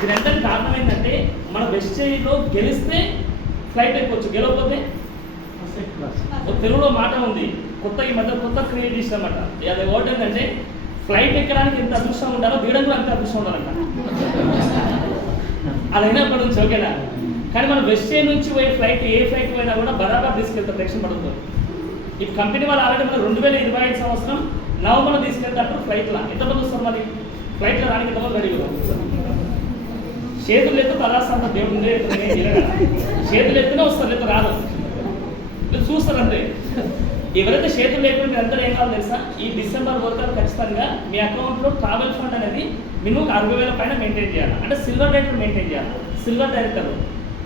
దీని అంతటి కారణం ఏంటంటే మన వెస్టేజ్లో గెలిస్తే ఫ్లైట్ ఎక్కొచ్చు, గెలవకపోతే తెలుగులో మాట ఉంది, ఈ మధ్య కొత్త క్రియేట్ చేసినమాట. అది ఒకటి ఏంటంటే ఫ్లైట్ ఎక్కడానికి ఎంత అదృష్టం ఉండాలో దిగడం కూడా అంత అదృష్టం ఉండాలంట. అది అయినప్పటి నుంచి ఓకేనా. కానీ మనం వెస్టేజ్ నుంచి పోయే ఫ్లైట్ ఏ ఫ్లైట్ పోయినా కూడా బరాబర్ తీసుకెళ్తాం, రక్షణ పడుతుంది. ఈ కంపెనీ వాళ్ళు ఆల్రెడీ మనం 2025 సంవత్సరం నవంబర్లో తీసుకెళ్తారు ఫ్లైట్లో. ఎంతమంది వస్తారు మరి ఫ్లైట్లో రానికి ఎంతమంది రెడీ చేతులు ఎత్తు పదార్థం దేవుడు ఉండే చేతులు ఎత్తునే వస్తారు, లేదా రాదు, మీరు చూస్తారు అంతే. ఎవరైతే చేతులు లేకుండా మీరు అందరూ ఏం కావాలి తెలుసా, ఈ డిసెంబర్ వరకు ఖచ్చితంగా మీ అకౌంట్లో ట్రావెల్ ఫండ్ అనేది మినిమం 60,000 పైన మెయింటైన్ చేయాలి. అంటే సిల్వర్ డైరెక్టర్ మెయింటైన్ చేయాలి. సిల్వర్ డైరెక్టర్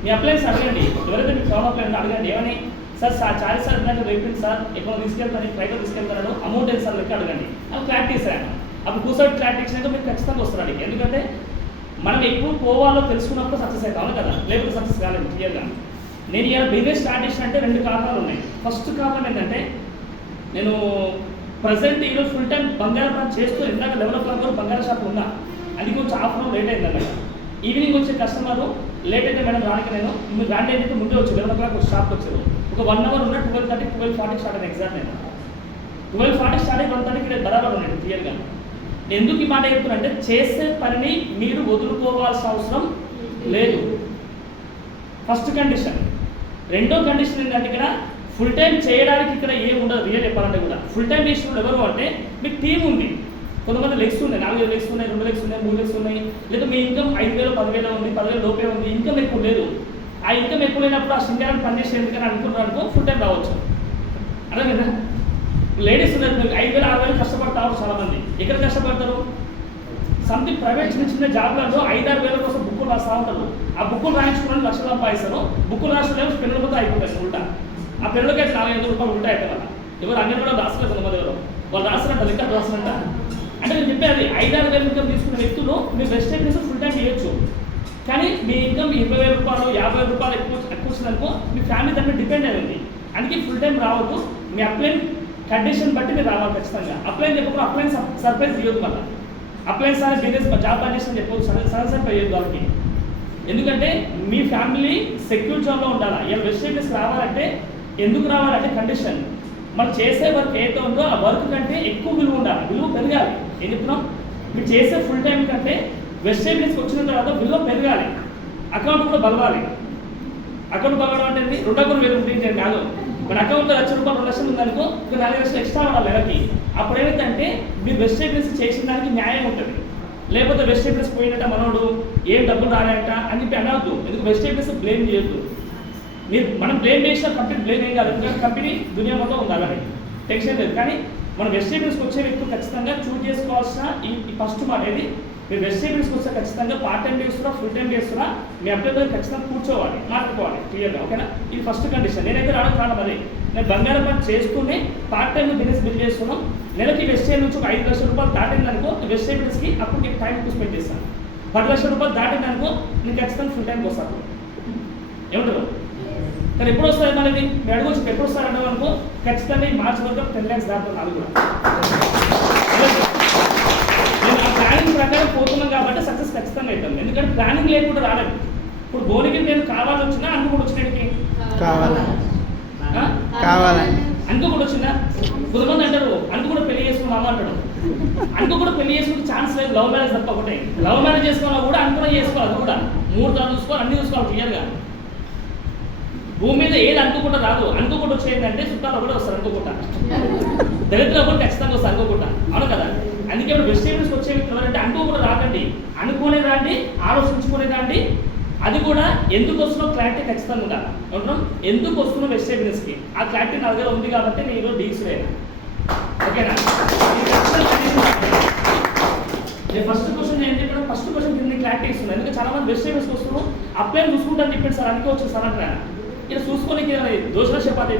మీ అప్లయన్స్ అడగండి, ఎవరైతే మీకు ట్రావెల్ అప్లైన్ అడగండి, ఏమని సార్ చార్జ్ సార్ నాకు రేపింది సార్, ఎక్కడ తీసుకెళ్తాను ఫ్లైట్లో తీసుకెళ్తాను, అమౌంట్ ఎంత సార్ లెక్క అడగండి. అవి క్లారిటీ ఇస్తాను. అప్పుడు కూర్చోటి క్లారిటీ ఇచ్చినాక మీరు ఖచ్చితంగా వస్తారు అడిగి. ఎందుకంటే మనం ఎక్కువ పోవాలో తెలుసుకున్నప్పుడు సక్సెస్ అవుతాం కదా, లేకపోతే సక్సెస్ కాలేదు క్లియర్గా. నేను ఇలా బిజినెస్ స్టార్ట్ చేసిన అంటే 2 కారణాలు ఉన్నాయి. ఫస్ట్ కారణం ఏంటంటే నేను ప్రజెంట్ ఈరోజు ఫుల్ టైం బంగారం పని చేస్తూ ఇందాక 11 o'clock వరకు బంగారం షాప్ ఉన్నా, అది కొంచెం ఆఫ్టర్నూన్ లేట్ అయింది అన్నమాట. ఈవినింగ్ వచ్చే కస్టమర్ లేట్ అయితే మేడం రానికి నేను మీరు రాండి అయితే ముందే వచ్చి 11 o'clock షాప్కి వచ్చారు. ఒక 1 hour ఉన్న 12:30 12:40 స్టార్ట్ అయింది ఎగ్జాక్ట్. నేను 12:40 స్టార్ట్ అయ్యి 1:30 బరాబర్ ఉన్నాడు క్లియర్గా. ఎందుకు ఈ మాట చెప్తున్నా, చేసే పనిని మీరు వదులుకోవాల్సిన అవసరం లేదు, ఫస్ట్ కండిషన్. రెండో కండిషన్ ఏంటంటే ఇక్కడ ఫుల్ టైం చేయడానికి ఇక్కడ ఏం ఉండదు. రియల్ చెప్పాలంటే కూడా ఫుల్ టైం చేసిన ఎవరు అంటే మీకు టీం ఉంది. కొంతమంది లెగ్స్ ఉన్నాయి, 4 లెగ్స్ ఉన్నాయి, 2 లెగ్స్ ఉన్నాయి, 3 లెగ్స్ ఉన్నాయి. లేదా మీ ఇన్కమ్ 5,000 10,000 ఉంది, 10,000 లోపే ఉంది, ఇన్కమ్ ఎక్కువ లేదు. ఆ ఇన్కమ్ ఎక్కువ లేనప్పుడు ఆ సింగారం పనిచేసేందుకు కానీ అనుకుంటున్నారు అనుకో ఫుల్ టైం రావచ్చు. అదే కదా లేడీస్ ఉన్నారు, 5,000 6,000 కష్టపడతారు చాలామంది. ఎక్కడ కష్టపడతారు, సంథింగ్ ప్రైవేట్ చిన్న చిన్న జాబ్లలో 5-6 వేల కోసం బుక్కులు రాస్తూ ఉంటారు. ఆ బుక్కులు రాయించుకోవడానికి లక్షలు సంపాదిస్తారు. బుక్కులు రాసలేమో పెళ్ళిపోతే అయిపోతాయి ఉల్టా. ఆ పెళ్ళకి అయితే 400 రూపాయలు ఉల్టా అవుతాయి. ఎవరు అన్ని కూడా రాసలేదు కొంతమంది, ఎవరు వాళ్ళు రాసినట్ట లెక్క రాసినట్ట. అంటే నేను చెప్పేది 5-6 వేల ఇన్కమ్ తీసుకునే వ్యక్తులు మీరు వెస్టేజ్ చేసి ఫుల్ టైం చేయొచ్చు. కానీ మీ ఇన్కమ్ 20,000 రూపాయలు 50,000 రూపాయలు ఎక్కువ వచ్చిందనుకో మీ ఫ్యామిలీ దాని మీద డిపెండ్ అయ్యింది. అందుకే ఫుల్ టైం రావద్దు. మీ అప్లైన్ కండిషన్ బట్టి మీరు రావాలి ఖచ్చితంగా. అప్లైన్ చెప్పకుండా అప్లైన్ సర్ప్రైజ్ ఇవ్వదు. మళ్ళీ అప్లైన్స్ అనే బిజినెస్ జాబ్ కండిషన్ చెప్పవచ్చు, సడన్ చేయొద్దు వాళ్ళకి. ఎందుకంటే మీ ఫ్యామిలీ సెక్యూర్ జాబ్లో ఉండాలి. ఇలా వెస్టేజ్ రావాలంటే ఎందుకు రావాలంటే కండిషన్ మనం చేసే వర్క్ ఏదో ఉందో ఆ వర్క్ కంటే ఎక్కువ విలువ ఉండాలి, విలువ పెరగాలి. ఏం చెప్తున్నాం, మీరు చేసే ఫుల్ టైం కంటే వెస్టేజ్ వచ్చిన తర్వాత విలువ పెరగాలి, అకౌంట్ కూడా బలవాలి. అకౌంట్ బలవడం అంటే 2 అకౌంట్ వేలు ఉంటుంది కాదు. మన అకౌంట్లో 1,00,000 రూపాయలు 2 లక్షలు ఉందనుకో ఒక 4 లక్షలు ఎక్స్ట్రా వాడాలి నెలకి. అప్పుడు ఏమైందంటే మీరు వెస్టేజ్ చేసిన దానికి న్యాయం ఉంటుంది. లేకపోతే వెస్టేజ్ పోయినట్ట మనోడు ఏం డబ్బులు రాలేట అని చెప్పి అనవద్దు. ఎందుకు వెస్టేజ్ బ్లేమ్ చేయొద్దు. మీరు మనం బ్లేమ్ చేసిన కంపెనీ బ్లేమ్ ఏం కాదు, ఎందుకంటే కంపెనీ దునియా మొత్తం ఉంది అలాగే టెన్షన్ లేదు. కానీ మనం వెస్టేజ్కి వచ్చే వ్యక్తులు ఖచ్చితంగా చూజ్ చేసుకోవాల్సిన ఈ ఫస్ట్ మాట ఏది, మీరు వెస్టేజ్కి వస్తే ఖచ్చితంగా పార్ట్ టైం చేస్తున్నా ఫుల్ టైం చేస్తున్నా మీ అప్లై ఖచ్చితంగా కూర్చోవాలి, మాట్లాడుకోవాలి క్లియర్గా. ఓకేనా, ఇది ఫస్ట్ కండిషన్. నేనైతే రావడం కాదు, మరి నేను బంగారం పని చేస్తూనే పార్ట్ టైం బిజినెస్ బిల్డ్ చేస్తున్నాం. నెలకి వెస్టేజ్ నుంచి ఒక 5 లక్షల రూపాయలు దాటిందనుకో వెస్టేజ్కి అప్పుడు నేను టైం స్పెండ్ చేస్తాను. 10 లక్షల రూపాయలు దాటిందనుకో నేను ఖచ్చితంగా ఫుల్ టైంకి వస్తాను. ఏమంటారు? కానీ ఎప్పుడు వస్తుంది మనది మీరు అడగవచ్చు, ఎప్పుడు వస్తారు అంటే అనుకో ఖచ్చితంగా ఈ మార్చి వరకు 10 lakhs దాటుతాను. అది కూడా నేను ఆ ప్లానింగ్ ప్రకారం పోతున్నాం కాబట్టి సక్సెస్ ఖచ్చితంగా అవుతాం. ఎందుకంటే ప్లానింగ్ లేకుండా రాలేదు. ఇప్పుడు భోనికి నేను కావాలని వచ్చినా అనుకోకుండా వచ్చినకి అనుకోకుండా వచ్చిందా. కొంతమంది అంటారు అనుకోకుండా పెళ్లి చేసుకున్నాము అంటాడు. అనుకోకుండా పెళ్లి చేసుకుంటే ఛాన్స్ లేదు, లవ్ మ్యారేజ్ తప్ప ఒకటే. లవ్ మ్యారేజ్ చేసుకోవాలా కూడా అనుకున్నా చేసుకోవాలి, అది కూడా 3 తరాలు చూసుకోవాలి, అన్ని చూసుకోవాలి క్లియర్గా. భూమి మీద ఏది అనుకోకుండా రాదు. అనుకోకుండా వచ్చేదంటే చుట్టాలు కూడా వస్తారు, అనుకోకుండా దళితులు కూడా ఖచ్చితంగా వస్తారు అనుకోకుండా. అవును కదా. అందుకే ఇప్పుడు వెజిటేబుల్స్ వచ్చే ఎవరంటే అనుకోకుండా రాకండి, అనుకునే రండి, ఆలోచించుకునే రండి. అది కూడా ఎందుకు వస్తున్నో క్లారిటీ ఖచ్చితంగా ఉండాలి. అవుతున్నాం ఎందుకు వస్తున్నా వెజిటేబుల్స్కి ఆ క్లారిటీ నా దగ్గర ఉంది కాబట్టి నేను ఈరోజు డీల్స్ వేయాలి. ఓకేనా, నేను ఫస్ట్ క్వశ్చన్ ఏం చెప్పాను, ఫస్ట్ క్వశ్చన్ కింద క్లారిటీ ఇస్తున్నాను. ఎందుకంటే చాలా మంది వెజిటేబుల్స్ వస్తున్నాం అప్లై చూసుకుంటాను చెప్పాడు సార్, అందుకే వచ్చాను సార్ అంటారా. ఇలా చూసుకోనికి దోషణ చెప్పాలి.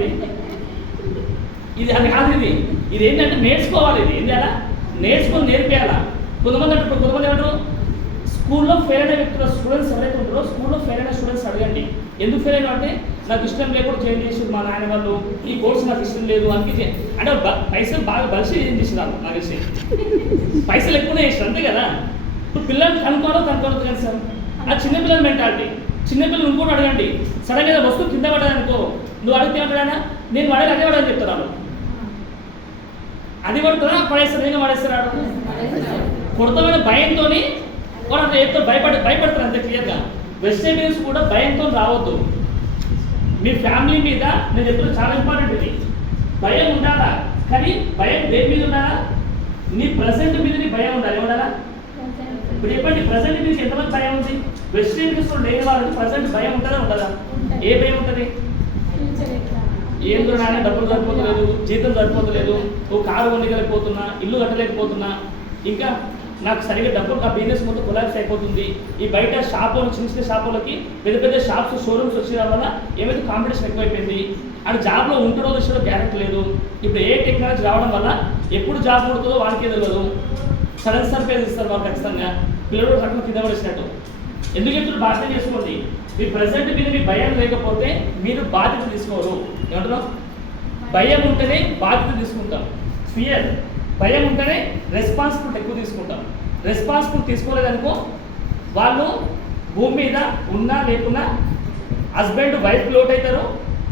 ఇది అది కాదు, ఇది ఏంటంటే నేర్చుకోవాలి. ఇది ఏం చేయాలా, నేర్చుకొని నేర్పేయాలా. కొంతమంది అంటారు, కొంతమంది ఏమంటారు స్కూల్లో ఫెయిల్ అయిన వ్యక్తులు స్టూడెంట్స్ ఎవరైతే ఉంటారో స్కూల్లో ఫెయిల్ అయిన స్టూడెంట్స్ అడగండి ఎందుకు ఫెయిల్ అయినా అంటే నాకు ఇష్టం లేకుండా చేంజ్ చేసి మా నాయన వాళ్ళు ఈ కోర్స్ నాకు ఇష్టం లేదు అందుకే అంటే పైసలు బాగా బలిసి ఏం చేసినారు నాకు తెలిసి పైసలు ఎక్కువనే చేసినారు అంతే కదా. ఇప్పుడు పిల్లలు కనుక్కోవద్దు కానీ సార్ అది చిన్నపిల్లల మెంటాలిటీ. చిన్నపిల్లలు ఇంకోటి అడగండి, సడన్ గా వస్తువు కింద పడ్డాదనుకో, నువ్వు అడిగితే అంటాడా, నేను అడగ అదే పడని చెప్తున్నాను. అది పడుతుందా పడేస్తారు, ఏం పడేస్తున్నాడు కొడతామైన భయంతో వాడు అట్లా చెప్తారు, భయపడతారు అంతే క్లియర్గా. వెజిటేబుల్స్ కూడా భయంతో రావద్దు. మీ ఫ్యామిలీ మీద నేను చెప్తున్నా, చాలా ఇంపార్టెంట్ ఇది. భయం ఉండాలా, కానీ భయం దేని మీద ఉండాలా? నీ ప్రజెంట్ మీద నీ భయం ఉండాలి. ఏముండాలా? ఇప్పుడు చెప్పండి, ప్రజెంట్ మీద ఎంతమంది భయం ఉంది? వెజిటేబుల్స్ లేని వాళ్ళకి ప్రజెంట్ భయం ఉంటుందా ఉండదా? ఏ భయం ఉంటుంది? ఏందో నాన్న డబ్బులు సరిపోతలేదు, జీతం సరిపోతలేదు, ఓ కారు కొనగలేకపోతున్నా, ఇల్లు కట్టలేకపోతున్నా, ఇంకా నాకు సరిగ్గా డబ్బులు, నా బిజినెస్ మొత్తం కొలాప్స్ అయిపోతుంది. ఈ బయట షాపులు, చిన్న చిన్న షాపులకి పెద్ద పెద్ద షాప్స్, షోరూమ్స్ వచ్చిన వల్ల ఏమైతే కాంపిటీషన్ ఎక్కువైపోయింది. అది జాబ్లో ఉంటుందో విషయంలో గ్యారెంటీ లేదు. ఇప్పుడు ఏ టెక్నాలజీ రావడం వల్ల ఎప్పుడు జాబ్ ఉంటుందో వాళ్ళకే తెలియదు. సడన్ సర్ప్రైజ్ ఇస్తారు వాళ్ళు ఖచ్చితంగా. పిల్లలు రకం కింద పడేసినట్టు. ఎందుకు చెప్తున్నారు? బాధ్యత చేసుకోండి. మీ ప్రజెంట్ మీద మీ భయం లేకపోతే మీరు బాధ్యత తీసుకోరు. ఏమంటున్నాం? భయం ఉంటేనే బాధ్యత తీసుకుంటాం. ఫియర్, భయం ఉంటేనే రెస్పాన్సిబిలిటీ ఎక్కువ తీసుకుంటాం. రెస్పాన్సిబిలిటీ తీసుకోలేదనుకో, వాళ్ళు భూమి మీద ఉన్నా లేకున్నా హస్బెండ్ వైఫ్ లోట్ అవుతారు,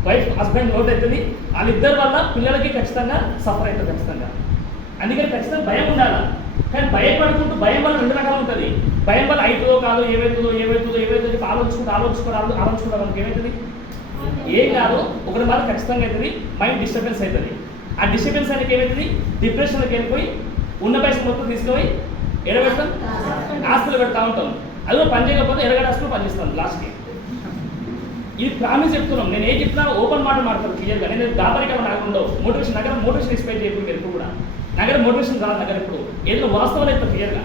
వైఫ్ హస్బెండ్ లోట్ అవుతుంది. వాళ్ళిద్దరి వల్ల పిల్లలకి ఖచ్చితంగా సఫర్ అవుతుంది ఖచ్చితంగా. అందుకని ఖచ్చితంగా భయం ఉండాలి. కానీ భయపడుకుంటూ భయం వల్ల రెండు రకాలు ఉంటుంది. భయం వల్ల అవుతుందో కాదు, ఏమవుతుందో ఆలోచించుకుంటా మనకి ఏమవుతుంది? ఏం కాదు, ఒకటి వల్ల ఖచ్చితంగా అవుతుంది, మైండ్ డిస్టర్బెన్స్ అవుతుంది. ఆ డిస్టర్బెన్స్ అనేది ఏమవుతుంది? డిప్రెషన్కి వెళ్ళిపోయి ఉన్న పైసలు మొత్తం తీసుకుపోయి ఎడబెడతాం, ఆస్తులు పెడతా ఉంటాం. అదో పని చేయకపోతే ఎరగడ ఆస్తులు పనిచేస్తాం లాస్ట్కి. ఇది ప్రామిస్ చెప్తున్నాం. నేను ఏం చెప్తున్నా ఓపెన్ మాట మాట్లాడతాను క్లియర్గా. నేను దాపరికలు నాకు ఉండవు. మోటివేషన్ ఎక్స్పెక్ట్ చేయకుండా మీరు ఎప్పుడు కూడా నగర మోటివేషన్ రాదు. నగర ఇప్పుడు ఏదో వాస్తవాలు అయితే క్లియర్గా.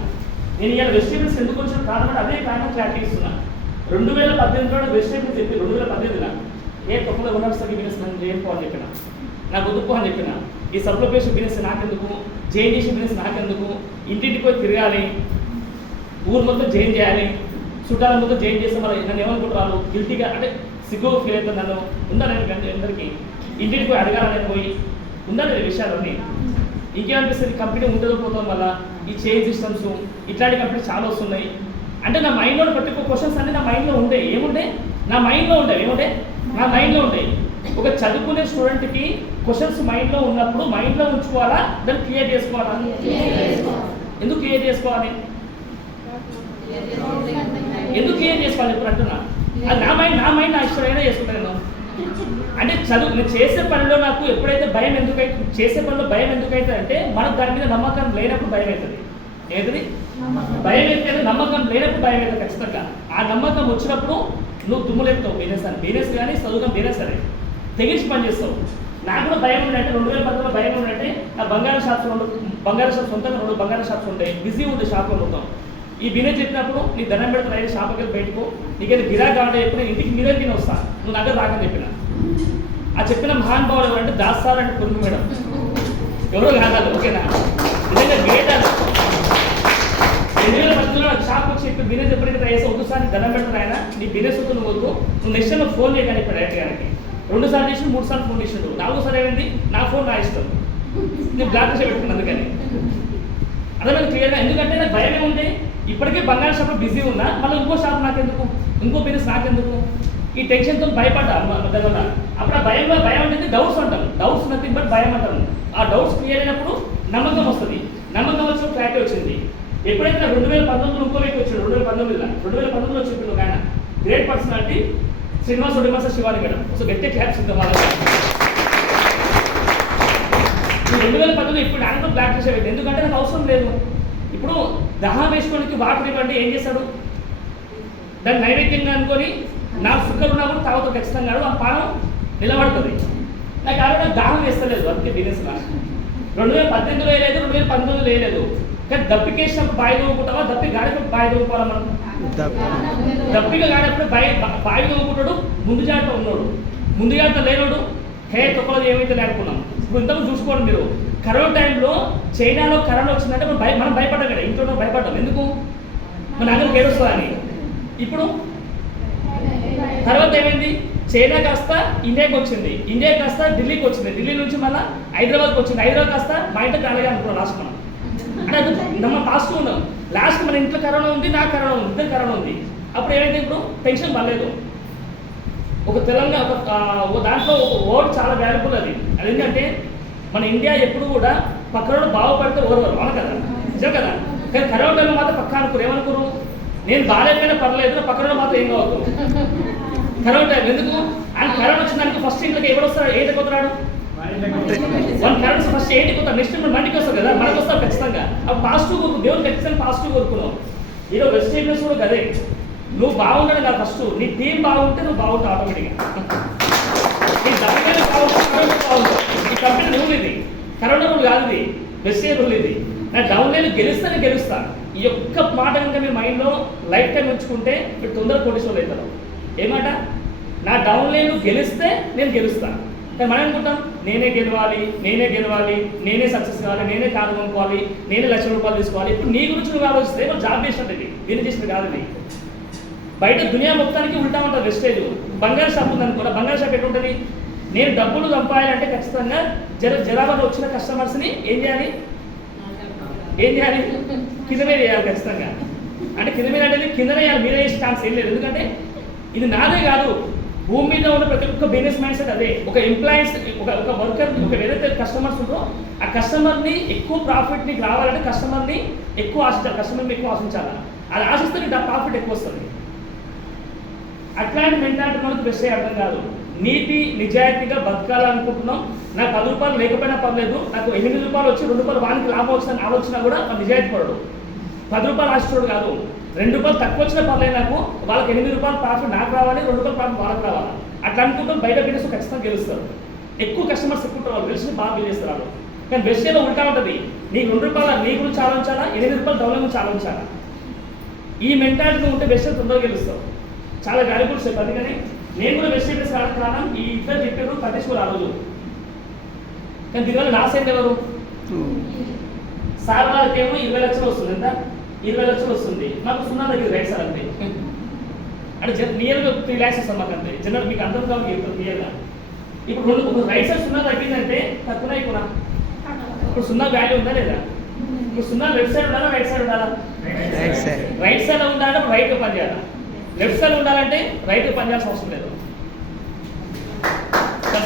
నేను ఇవాళ వెజిటేబుల్స్ ఎందుకు వచ్చిన కారణం అంటే అదే కారణం క్లారిటీ ఇస్తున్నా. 2018లో వెజిటేబుల్స్ చెప్పి 2018లో ఏ తొక్కలో ఉన్నట్టు బిజినెస్ నన్ను చేయకపోని చెప్పిన, నాకు వదుకో అని చెప్పిన. ఈ సబ్లొకేషన్ బిజినెస్ నాకెందుకు, జేఎన్టీసీ బిజినెస్ నాకెందుకు, ఇంటింటికి పోయి తిరగాలి, ఊరు మొత్తం జైన్ చేయాలి, చుట్టాల మొత్తం జైన్ చేస్తే మరి నన్ను ఏమనుకుంటారు, గిల్టీగా అంటే సిగ్గు ఫీల్ అవుతుంది. నన్ను ఉందా నేను అందరికీ ఇంటికి పోయి అడగాలని పోయి ఉందా నేను విషయాలన్నీ. ఇంకేమనిపిస్తుంది? కంపెనీ ఉంటుందో పోతాం వల్ల ఈ చేంజ్ సిస్టమ్స్ ఇట్లాంటి కంపెనీ చాలా వస్తున్నాయి. అంటే నా మైండ్లో ప్రతి ఒక్క క్వశ్చన్స్ అన్నీ నా మైండ్లో ఉంటాయి. ఏముంటాయి? నా మైండ్లో ఉంటాయి. ఏముంటాయి? నా మైండ్లో ఉంటాయి. ఒక చదువుకునే స్టూడెంట్కి క్వశ్చన్స్ మైండ్లో ఉన్నప్పుడు మైండ్లో ఉంచుకోవాలా, దాన్ని క్లియర్ చేసుకోవాలా? ఎందుకు క్లియర్ చేసుకోవాలి? ఎందుకు క్లియర్ చేసుకోవాలి ఇప్పుడు అంటున్నా? అది నా మైండ్ నా ఇష్టమైనా చేసుకుంటాను. అంటే చదువు నేను చేసే పనిలో నాకు ఎప్పుడైతే భయం ఎందుకైతే చేసే పనిలో భయం ఎందుకైతే అంటే మనకు దాని మీద నమ్మకం లేనప్పుడు భయం అవుతుంది. ఏది భయం అయితే నమ్మకం లేనప్పుడు భయం అవుతుంది ఖచ్చితంగా. ఆ నమ్మకం వచ్చినప్పుడు నువ్వు దుమ్ములేపుతావు. బిజినెస్ కానీ చదువుతాం బిజినెస్ సరే తెగించి పని చేస్తావు. నాకు కూడా భయం ఉందంటే 2010లో భయం ఉందంటే నా బంగారం షాప్స్ సొంతంగా 2 బంగారం షాప్స్ ఉంటాయి. బిజీ ఉంది షాప్లో మొత్తం. ఈ బిజినెస్ చెప్పినప్పుడు నీ ధనం పెడతా షాప్కి వెళ్ళి బయటకు నీకైతే గిరాకీ కావాలంటే చెప్పిన ఇంటికి మీదకి వస్తా, నువ్వు నగర రాకని చెప్పిన. ఆ చెప్పిన మహానుభావులు ఎవరంటే దాస్తారు అంటే పురుగు మేడం, ఎవరో కాదు. ఓకేనా? నిజంగా గ్రేట్. 2010లో షాప్ వచ్చి చెప్పి బిజినెస్ ఎప్పుడైతే ట్రై చేస్తే ఒకసారి ధనం పెడతాను ఆయన, నీ బిజినెస్ వద్దు నువ్వు వద్దు, నువ్వు నెక్స్ట్ టైం ఫోన్ చేయగానే ఇప్పుడు డైరెక్ట్ గారికి 2 సార్లు చేసి 3 సార్లు ఫోన్ చేసిండు. 4వ సారి ఏమైంది? నా ఫోన్ నా ఇష్టం, నేను బ్లాక్ చేసి పెట్టుకున్నాను. అందుకని అర్థమైంది క్లియర్గా. ఎందుకంటే నాకు భయం ఏముంది, ఇప్పటికే బంగారు షాప్లో బిజీ ఉన్నా, మళ్ళీ ఇంకో షాప్ నాకెందుకు, ఇంకో బిజినెస్ నాకెందుకు, ఈ టెన్షన్తో భయపడ్డా దానివల్ల. అప్పుడు ఆ భయం అంటే డౌట్స్ అంటాం. డౌట్స్ నథింగ్ బట్ భయం అంటాం. ఆ డౌట్స్ క్లియర్ అయినప్పుడు నమ్మకం వస్తుంది. నమ్మకం వచ్చిన క్లారిటీ వచ్చింది. ఎప్పుడైతే 2019లో ఇంకో వ్యక్తి వచ్చాడు, 2019లో చెప్పింది ఒక ఆయన great personality, Srinivasa Shivani madam. So గట్టి క్లాప్స్ ఇద్దాం వాళ్ళ. 2010లో ఇప్పుడు ఆయనతో బ్లాక్ చేసేది ఎందుకంటే నాకు అవసరం లేదు. ఇప్పుడు దహం వేసుకోవడానికి వాటర్ ఇవ్వండి, ఏం చేస్తాడు? దాన్ని నైవేద్యంగా అనుకొని నాకు సుఖం ఉన్నా కూడా తాగుతూ ఖచ్చితంగా ఆ పానం నిలబడుతుంది. నాకు ఆల్రెడీ దాహం వేస్తలేదు. అందుకే బిజినెస్ 2018లో వేయలేదు, 2019లో వేయలేదు. కానీ దప్పికేసినప్పుడు బావి తోముకుంటావా, దప్పి గాడినప్పుడు బావి తోముకోవాలా? మనం దప్పిగా గాడినప్పుడు బావి తోముకుంటాడు, ముందు జాగ్రత్త ఉన్నాడు, ముందు జాగ్రత్త లేనోడు తొక్కలో ఏమైతే లేకున్నాం. ఇప్పుడు ఇంతకు చూసుకోండి మీరు, కరోనా టైంలో చైనాలో కరోనా వచ్చిందంటే మనం భయపడ్డాం కదా, ఇంట్లో భయపడ్డాం. ఎందుకు? మన అందరికి ఏడుస్తుందని. ఇప్పుడు తర్వాత ఏమైంది? చైనా కాస్త ఇండియాకి వచ్చింది, ఇండియా కాస్త ఢిల్లీకి వచ్చింది, ఢిల్లీ నుంచి మళ్ళీ హైదరాబాద్కి వచ్చింది, హైదరాబాద్ కాస్త మా ఇంటికి అలాగే అనుకున్నాం లాస్ట్. మనం అంటే అది మనం పాజిటివ్ ఉన్నాం. లాస్ట్ మన ఇంట్లో కరోనా ఉంది, నాకు కరోనా ఉంది, ఇద్దరు కరోనా ఉంది. అప్పుడు ఏమైతే ఇప్పుడు పెన్షన్ పడలేదు. ఒక తెలంగాణ ఒక దాంట్లో ఒక వర్డ్ చాలా వాల్యుబుల్ అది ఏంటంటే మన ఇండియా ఎప్పుడు కూడా పక్కన బాగుపడితే ఓరవరు, అవును కదా, నిజం కదా. కానీ కరోనా మాత్రం పక్క అనుకోరు, ఏమనుకోరు, నేను బాగాలేకపోయినా పర్లేదు, పక్కన మాత్రం ఏం కావద్దు. కరోనా టైం ఎందుకు ఆయన కరోనా వచ్చిందానికి ఫస్ట్ ఇంట్లోకి ఎవరు వస్తారు, ఏంటి పోతున్నాడు వన్ కరెంట్స్ ఫస్ట్ ఏంటి పోతారు, నెక్స్ట్ మండికి వస్తారు కదా, మనకు వస్తారు ఖచ్చితంగా. అప్పుడు పాజిటివ్ కోరుకు దేవుడు ఖచ్చితంగా పాజిటివ్ కోరుకున్నావు. ఈరోజు వెజిటేబుల్స్ కూడా కదే, నువ్వు బాగుండడం కాదు, ఫస్ట్ నీ టీం బాగుంటే నువ్వు బాగుంటావు ఆటోమేటిక్గా. నీ దగ్గర బాగుంటావు, ఈ కంపెనీ రూల్ ఇది, కరోనా రూల్ కాదు ఇది, వెజిటేబుల్ రూల్ ఇది. నా డౌన్ లైన్ గెలుస్తానే గెలుస్తాను. ఈ ఒక్క మాట కనుక మీ మైండ్లో లైఫ్ టైం ఉంచుకుంటే మీరు తొందరగా కోటీశ్వరులు అవుతారు. ఏమాట, నా డౌన్ లైన్ గెలిస్తే నేను గెలుస్తాను. కానీ మనం అనుకుంటాం నేనే గెలవాలి, నేనే సక్సెస్ కావాలి, నేనే కాదు కొనుక్కోవాలి, నేనే ₹1,00,000 తీసుకోవాలి. ఇప్పుడు నీ గురించి నువ్వు ఆలోచిస్తే మనం జాబ్ చేసినట్టు ఇది, దీన్ని చేసినట్టు కాదు ఇది. బయట దునియా మొత్తానికి ఉల్టా ఉంటుంది వెస్టేజ్. బంగారు షాప్ ఉందనుకో, బంగారు షాప్ ఎట్లుంటుంది, నేను డబ్బులు సంపాదాలంటే ఖచ్చితంగా జనాభాలో వచ్చిన కస్టమర్స్ని ఏం చేయాలి కింద మీద వేయాలి ఖచ్చితంగా. అంటే కింద మీద అంటే కిందనే వేయాలి, మీరే వేసే ఛాన్స్ ఏం లేదు. ఎందుకంటే ఇది నాదే కాదు, భూమి మీద ఉన్న ప్రతి ఒక్క బిజినెస్ మైండ్ సెట్ అదే. ఒక ఎంప్లాయీస్, ఒక వర్కర్, ఒక ఏదైతే కస్టమర్స్ ఉంటారో ఆ కస్టమర్ని ఎక్కువ ప్రాఫిట్ నీకు రావాలంటే కస్టమర్ని ఎక్కువ ఆశించాలి, కస్టమర్ని ఎక్కువ ఆశించాలి. అది ఆశిస్తే నీకు ప్రాఫిట్ ఎక్కువ వస్తుంది. అట్లాంటి మెంటాలిటీ మనకు బెస్ట్ అర్థం కాదు. నీతి నిజాయితీగా బతకాలనుకుంటున్నాం, నాకు ₹10 లేకపోయినా పర్లేదు, నాకు ₹8 వచ్చి ₹2 వానికి లాభం వచ్చిందని ఆలోచన కూడా మన నిజాయితీ పడడు. ₹10 ఆశించడు కాదు, ₹2 తక్కువ వచ్చినా పర్లేదు, నాకు వాళ్ళకి ₹8 ప్రాఫిట్ నాకు రావాలి, ₹2 ప్రాఫిట్ వాళ్ళకి రావాలి. అట్లా అనుకుంటాం. బయట బిజినెస్ ఖచ్చితంగా గెలుస్తారు, ఎక్కువ కస్టమర్స్ ఎక్కువ ఉంటారు, వాళ్ళు గెలిచి బాగా బిల్ చేస్తారు వాళ్ళు. కానీ బెస్ట్లో ఉల్టా ఉంటుంది, నీకు ₹2 నీ గురించి ఆలోచించాలా, ₹8 డౌన్ గురించి ఆలోచించాలా. ఈ మెంటాలిటీ ఉంటే బెస్ట్ తొందరగా గెలుస్తావు. చాలా వాల్యుబుల్ స్టెప్. అందుకని నేను కూడా వెజిటేబుల్స్ కారణం ఈ ఇద్దరు చెప్పారు, పట్టించుకోరు ఆ రోజు. కానీ దీనివల్ల లాస్ అయింది ఎవరు, సార్ వాళ్ళకేమో 20 లక్షలు వస్తుంది. ఎంత 20 లక్షలు వస్తుంది, మాకు 0 దగ్గర రైట్ సార్ అంతే. అంటే నియర్గా 3 lakhs వస్తుంది మాకు అంతే. జనరల్ మీకు అందరూ కాబట్టి చెప్తారు క్లియర్గా. ఇప్పుడు రైట్ సైడ్ 0 తగ్గిందంటే తక్కువ అయిపోయినా, ఇప్పుడు 0 వాల్యూ ఉందా లేదా, ఇప్పుడు 0 లెఫ్ట్ సైడ్ ఉండాలా రైట్ సైడ్ ఉండాలా, రైట్ సైడ్ ఉండాలంటే రైట్ పని చేయాలా, లెఫ్ట్ సైడ్ ఉండాలంటే రైట్ పని చేయాల్సిన అవసరం లేదు.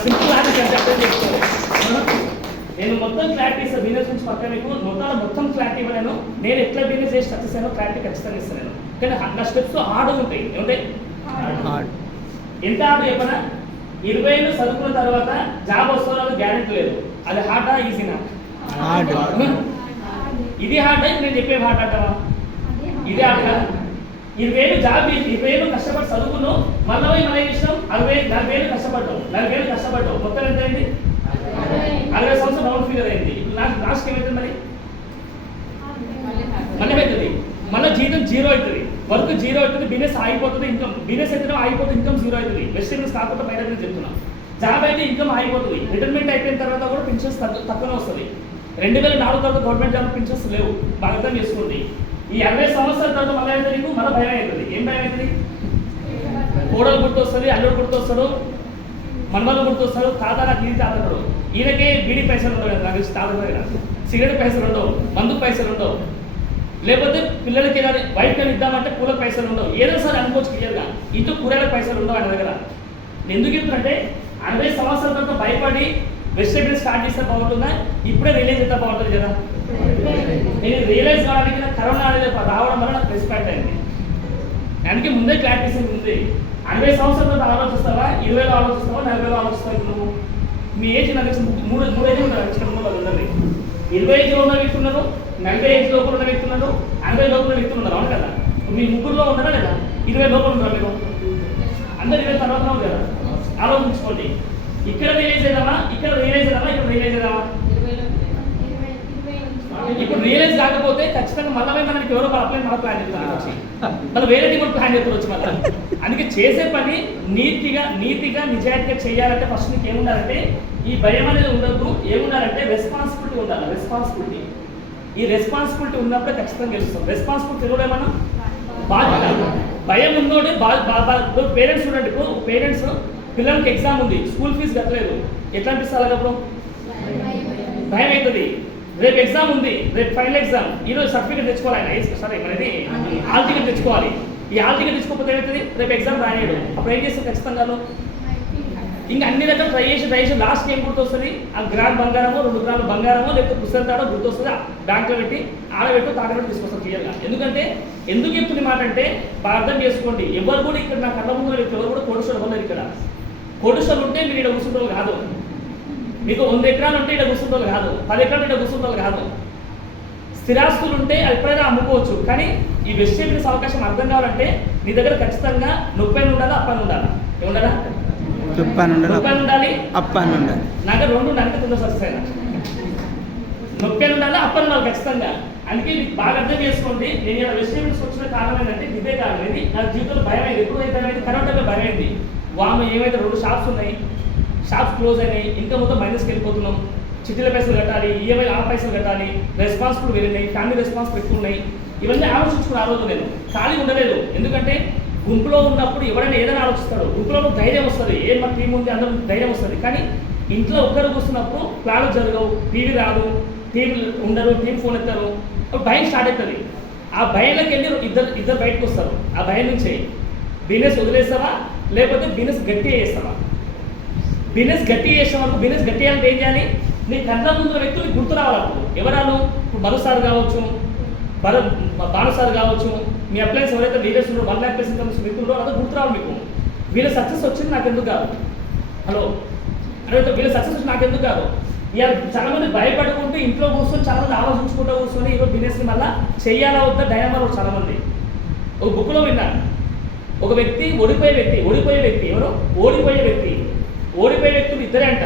సింపుల్ అర్థం చేసుకోవాలి. నేను మొత్తం క్లారిటీ ఇస్తాను బిజినెస్ నుంచి పక్క, మీకు మొత్తం క్లారిటీ ఇవ్వలేను. నేను ఎట్లా బిజినెస్ చేసి సక్సెస్ అయినా క్లారిటీ ఖచ్చితంగా ఇస్తాను నేను. కానీ నా స్టెప్స్ హార్డ్ ఉంటాయి. ఏముంటాయి, ఎంత హార్డ్ చెప్పనా, 20 ఏళ్ళు చదువుకున్న తర్వాత జాబ్ వస్తుందో గ్యారెంటీ లేదు. అది హార్డా ఈజీనా, ఇది హార్డ్ అయితే నేను చెప్పే హార్డ్ అంటావా, ఇదే హార్డ్ కదా. 20 ఏళ్ళు జాబ్, 20 ఏళ్ళు కష్టపడి చదువుకున్నావు, మళ్ళీ మన ఏం చేసినాం, 40 ఏళ్ళు కష్టపడ్డావు, మొత్తం ఎంత అయింది, 60 సంవత్సరం డౌన్ ఫిగర్ అయింది. ఇప్పుడు లాస్ట్ ఏమవుతుంది మరి, మళ్ళీ అవుతుంది, మళ్ళీ జీతం 0 అవుతుంది, వర్క్ 0 అవుతుంది, బిజినెస్ ఆగిపోతుంది, ఇన్కమ్ బిజినెస్ అయితే ఆగిపోతుంది, ఇన్కమ్ 0 అవుతుంది. వెజిటేబుల్స్ కాకుండా బయట చెప్తున్నాం. జాబ్ అయితే ఇన్కమ్ ఆగిపోతుంది, రిటైర్మెంట్ అయిపోయిన తర్వాత కూడా పెన్షన్స్ తక్కువనే వస్తుంది. 2004 తర్వాత గవర్నమెంట్ జాబ్ పెన్షన్స్ లేవు, బాగా అర్థం చేసుకోండి. ఈ 60 సంవత్సరాల తర్వాత మళ్ళీ అయితే నీకు మళ్ళీ భయం అవుతుంది. ఏం భయం అవుతుంది, కోడలు గుర్తొస్తుంది, అల్లుడు గుర్తొస్తాడు, మనవలు గుర్తొస్తాడు, తాత నాకు ఇది తాతడు, ఈయనకే బీడీ పైసలు ఉండవు కదా, నాకు తాత దగ్గర సిగరెట్ పైసలు ఉండవు, మందుకు పైసలు ఉండవు, లేకపోతే పిల్లలకి ఏదైనా వైఫ్ కానీ ఇద్దామంటే పూలకు పైసలు ఉండవు, ఏదో సార్ అనుకోవచ్చు క్లియర్గా. ఇంట్లో కూరగాయలకు పైసలు ఉండవు ఆయన దగ్గర. నేను ఎందుకు చెప్తున్నంటే 60 సంవత్సరాల తర్వాత భయపడి వెజిటేబుల్స్ స్టార్ట్ చేస్తే బాగుంటుందా, ఇప్పుడే రిలీజ్ అయితే బాగుంటుంది కదా. నేను రియలైజ్ కావడానికి నాకు కరోనా అనేది రావడం వల్ల నాకు ప్లస్ పాయింట్ అయింది. అందుకే ముందే క్లారిటీ ఉంది. 60 సంవత్సరాల తర్వాత ఆలోచిస్తావా, 20లో ఆలోచిస్తావా, 40లో ఆలోచిస్తావా. నువ్వు మీ ఏజ్ నాకు 3 ఏజ్ ఉన్నారు చిన్న వాళ్ళు అందరినీ. 20 ఏజ్లో ఉన్న వ్యక్తి ఉన్నారు, 40 ఏజ్ లోపల ఉన్న వ్యక్తి ఉన్నారు, 60 లోపల వ్యక్తులు ఉన్నారు, అవును కదా. మీ ముగ్గురులో ఉన్నారా లేదా, 20 లోపల ఉన్నారా మీరు, అందరు 20 తర్వాత ఉన్నారు కదా. ఆలోచించుకోండి, ఇక్కడ రియలైజ్ అయిదామా, ఇక్కడ రియలైజ్ అయిదామా. ఇప్పుడు రియలైజ్ కాకపోతే ఖచ్చితంగా మళ్ళీ మనకి ఎవరో అప్లై మన ప్లాన్ చెప్తారు వచ్చి, మళ్ళీ వేరే కూడా ప్లాన్ చెప్తారు వచ్చి మళ్ళీ. అందుకే చేసే పని నీతిగా నిజాయితీగా చేయాలంటే ఫస్ట్ నీకు ఏముండాలంటే ఈ భయం అనేది ఉండద్దు. ఏముండాలంటే రెస్పాన్సిబిలిటీ ఉండాలి. ఈ రెస్పాన్సిబిలిటీ ఉన్నప్పుడే ఖచ్చితంగా గెలుస్తాం. రెస్పాన్సిబిలిటీ కూడా ఏమన్నా బాధ్యత. భయం ఉన్నోడే పేరెంట్స్ చూడండి. ఇప్పుడు పేరెంట్స్ పిల్లలకి ఎగ్జామ్ ఉంది, స్కూల్ ఫీజు కట్టలేదు, ఎట్లా అనిపిస్తుంది అప్పుడు, భయం అవుతుంది. రేపు ఎగ్జామ్ ఉంది, రేపు ఫైనల్ ఎగ్జామ్, ఈరోజు సర్టిఫికేట్ తెచ్చుకోవాలి, ఆయన సరే మనది హాల్ టికెట్ తెచ్చుకోవాలి. ఈ హాల్ టికెట్ తీసుకోకపోతే ఏమవుతుంది, రేపు ఎగ్జామ్ రాయడు, అప్పుడు ఏం చేస్తారు ఖచ్చితంగా ఇంకా అన్ని రకాలు ట్రై చేసి లాస్ట్ ఏం గుర్తొస్తుంది, ఆ గ్రామ్ బంగారమో 2 గ్రాముల బంగారమో లేకపోతే పుస్తకం తాడో గుర్తొస్తుంది, బ్యాంక్లో పెట్టి ఆడబెట్టు తాకబెట్టి తీసుకొస్తాం క్లియర్గా. ఎందుకంటే ఎందుకు చెప్తున్న మాట అంటే బాగా అర్థం చేసుకోండి, ఎవరు కూడా ఇక్కడ నా కళ్ళ ముందు ఎవరు కూడా కోటీశ్వరులు ఉన్నారు. ఇక్కడ కోటీశ్వరులు ఉంటే మీరు ఇక్కడ కూర్చుంటారు కాదు, మీకు 100 ఎకరాలు ఉంటే ఇక్కడ కూర్చుంటారు కాదు, 10 ఎకరాలు ఇక్కడ కూర్చుంటారు కాదు. స్థిరాస్తులు ఉంటే అది ఎప్పుడైనా అమ్ముకోవచ్చు, కానీ ఈ వెజిటేబుల్స్ అవకాశం అర్థం కావాలంటే నీ దగ్గర ఖచ్చితంగా నొప్పని ఉండాలి, అప్పని ఉండాలి. ఏముండాలా? నొప్పని ఉండాలి, అప్పని ఉండాలి. నాకు 2 ఉండాలి, తొందర సక్సెస్ అయినా. నొప్పని ఉండాలి, అప్పని ఉండాలి ఖచ్చితంగా. అందుకే మీకు బాగా అర్థం చేసుకోండి. నేను ఇలా వెజిటేబుల్స్ వచ్చిన కారణం ఏంటంటే ఇదే కారణం. ఇది నా జీవితంలో భయం అయింది. ఎప్పుడు అయితే అనేది కరోనాలో భయం అయింది. వాము ఏమైతే 2 షాప్స్ ఉన్నాయి, షాప్స్ క్లోజ్ అయినాయి, ఇంకా మొత్తం మైనస్కి వెళ్ళిపోతున్నాం. చిట్టీల పైసలు కట్టాలి, ఈఎంఐ ఆ పైసలు కట్టాలి, రెస్పాన్సిబుల్ వెళ్ళినాయి, ఫ్యామిలీ రెస్పాన్స్ పెట్టుకున్నాయి. ఇవన్నీ ఆలోచించుకుని ఆ రోజు నేను ఖాళీ ఉండలేదు. ఎందుకంటే గుంపులో ఉన్నప్పుడు ఎవరైనా ఏదైనా ఆలోచిస్తాడు, గుంపులో ధైర్యం వస్తుంది, ఏం మా టీం ఉంది అందరూ ధైర్యం వస్తుంది. కానీ ఇంట్లో ఒక్కరు కూర్చున్నప్పుడు ప్లాన్లు జరగవు, టీవీ రాదు, టీవీ ఉండరు, టీం ఫోన్ ఎత్తారు, భయం స్టార్ట్ అవుతుంది. ఆ భయంలోకి వెళ్ళి ఇద్దరు బయటకు వస్తారు. ఆ భయం నుంచి బిజినెస్ వదిలేస్తావా లేకపోతే బిజినెస్ గట్టిగా చేస్తావా? బిజినెస్ గట్టిగా చేసే వరకు బిజినెస్ గట్టిగా అంటే ఏం చేయాలి? నీ కళ్ళ ముందు వ్యక్తులు గుర్తు రావాలి. ఎవరాను? ఇప్పుడు మధు సార్ కావచ్చు, భాను సార్ కావచ్చు, మీ అప్లయన్స్ ఎవరైతే లీడర్స్ ఉన్నారో 1 lakh+ ఇన్కమ్స్ మిత్రులు అదే గుర్తు రావు మీకు. వీళ్ళ సక్సెస్ వచ్చింది నాకు ఎందుకు కాదు? హలో అదే వీళ్ళ సక్సెస్ వచ్చి నాకు ఎందుకు కాదు? ఇక చాలా మంది భయపడుకుంటూ ఇంట్లో కూర్చొని చాలా మంది ఆలోచించుకుంటూ కూర్చొని ఈరోజు బిజినెస్ని మళ్ళీ చెయ్యాలా వద్దా డైనమాలో చాలా మంది. ఒక బుక్లో విన్నాను, ఒక వ్యక్తి ఓడిపోయే వ్యక్తి ఎవరు? ఓడిపోయే వ్యక్తులు ఇద్దరే అంట.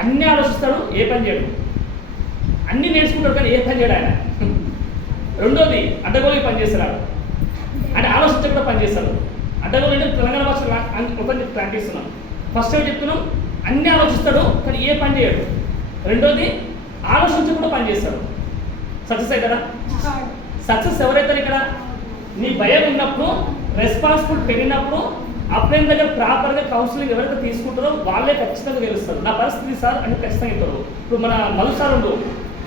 అన్నీ ఆలోచిస్తాడు, ఏ పని చేయడు, అన్నీ నేర్చుకుంటాడు కానీ ఏ పని చేయడు ఆయన. రెండోది అడ్డగోలు పని చేస్తున్నాడు, అంటే ఆలోచించకుండా పని చేస్తాడు. అడ్డగోలు అంటే తెలంగాణ భాష ప్రాక్టీస్తున్నాం. ఫస్ట్ ఏం చెప్తున్నాం, అన్నీ ఆలోచిస్తాడు కానీ ఏ పని చేయడు. రెండోది ఆలోచించకుండా పని చేస్తాడు. సక్సెస్ అవుతారా? సక్సెస్ ఎవరైతే ఇక్కడ నీ భయం ఉన్నప్పుడు, రెస్పాన్సిబుల్ పెరిగినప్పుడు, అప్లైన్ దగ్గర ప్రాపర్గా కౌన్సిలింగ్ ఎవరైతే తీసుకుంటారో వాళ్ళే ఖచ్చితంగా గెలుస్తారు. నా పరిస్థితి సార్ అని ఖచ్చితంగా ఇస్తారు. ఇప్పుడు మన మధు సార్ ఉండు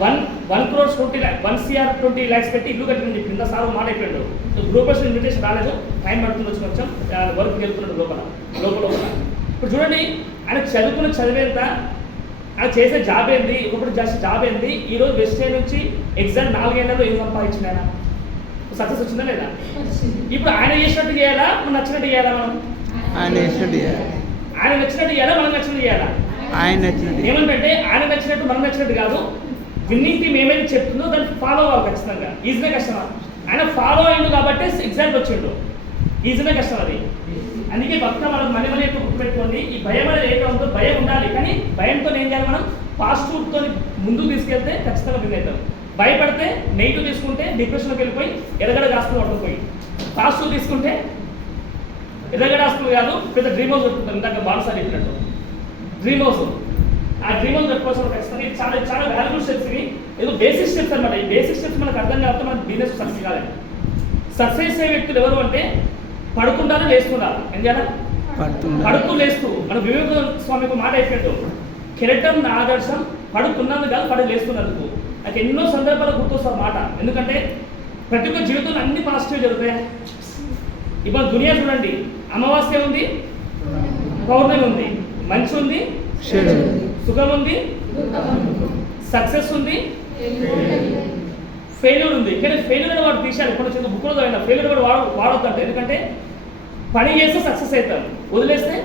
1 crore 20 lakhs 1 CR 20 lakhs పెట్టి ఇల్లు కట్టింది కింద సార్ మాట అయిపోయాడు. గ్రూపర్స్ ఇన్విటేషన్ రాలేదు, టైం పడుతుంది, వచ్చి కొంచెం వర్క్ వెళ్తున్నాడు లోపల. ఇప్పుడు చూడండి, ఆయన చదువుకున్న చదివేంత, ఆయన చేసే జాబ్ ఏంది, ఒకటి చేసే జాబ్ ఏంది. ఈరోజు వెస్టైన్ నుంచి ఎగ్జామ్ 4 ఏళ్లలో ఏం సంపాదించింది ఆయన? సక్సెస్ వచ్చిందా లేదా? ఇప్పుడు ఆయన చేసినట్టు చేయాలా, మనం నచ్చినట్టు చేయాలా? ఆయన నచ్చినట్టు చేయాలా, మనం నచ్చినట్టు చేయాలా? ఏమంటే ఆయన నచ్చినట్టు మనం నచ్చినట్టు కాదు. విన్నింగ్ టీమ్ ఏమైతే చెప్తుందో దాన్ని ఫాలో అవ్వాలి ఖచ్చితంగా. ఈజీనే కష్టమా? ఆయన ఫాలో అయ్యిండు కాబట్టి ఎగ్జామ్కి వచ్చిండు. ఈజీనే కష్టం అది. అందుకే భక్త మనం మళ్ళీ ఎక్కువ గుర్తుపెట్టుకోండి. ఈ భయం అనేది ఏదో ఉందో భయం ఉండాలి, కానీ భయంతో ఏం చేయాలి? మనం పాజిటివ్తో ముందుకు తీసుకెళ్తే ఖచ్చితంగా విన్ అవుతాం. భయపడితే నెగిటివ్ తీసుకుంటే డిప్రెషన్లోకి వెళ్ళిపోయి ఎర్రగడ్డ హాస్పిటల్ పడుకుపోయి, పాజిటివ్ తీసుకుంటే ఎర్రగడ్డ హాస్పిటల్ కాదు, పెద్ద డ్రీమ్ హౌస్ పెట్టుకుంటాం. ఇందాక బాలసారి చెప్పినట్టు డ్రీమ్ హౌస్. ఆ డ్రీమ్ హౌస్ పెట్టుకోవాల్సిన ఖచ్చితంగా చాలా చాలా వాల్యుబుల్ స్టెప్స్. ఇవి ఏదో బేసిక్ స్టెప్స్ అనమాట. ఈ బేసిక్ స్టెప్స్ మనకు అర్థం కాకపోతే మన బిజినెస్ సక్సెస్ కాలేదు. సక్సెస్ అయ్యే వ్యక్తులు ఎవరు అంటే పడుకుంటారా లేస్తున్నారు? ఏం చేయాలా? పడుతూ లేస్తూ. మన వివేకానంద స్వామికి మాట అయిపోయాడు, కెరటం నా ఆదర్శం పడుకున్నందుకు కాదు, పడి లేస్తున్నందుకు. నాకు ఎన్నో సందర్భాలు గుర్తొస్తారు మాట. ఎందుకంటే ప్రతి ఒక్క జీవితంలో అన్ని పాజిటివ్ జరుగుతాయి. ఇప్పుడు దునియా చూడండి, అమావాస్య ఉంది, పౌర్ణమి ఉంది, మంచి ఉంది, సుఖం ఉంది, సక్సెస్ ఉంది, ఫెయిల్యూర్ ఉంది. కానీ ఫెయిల్యూర్ వాడు తీశాడు. ఇప్పుడు బుక్లో అయినా ఫెయిల్యూర్ కూడా వాడొద్దంట. ఎందుకంటే పని చేస్తే సక్సెస్ అవుతారు, వదిలేస్తే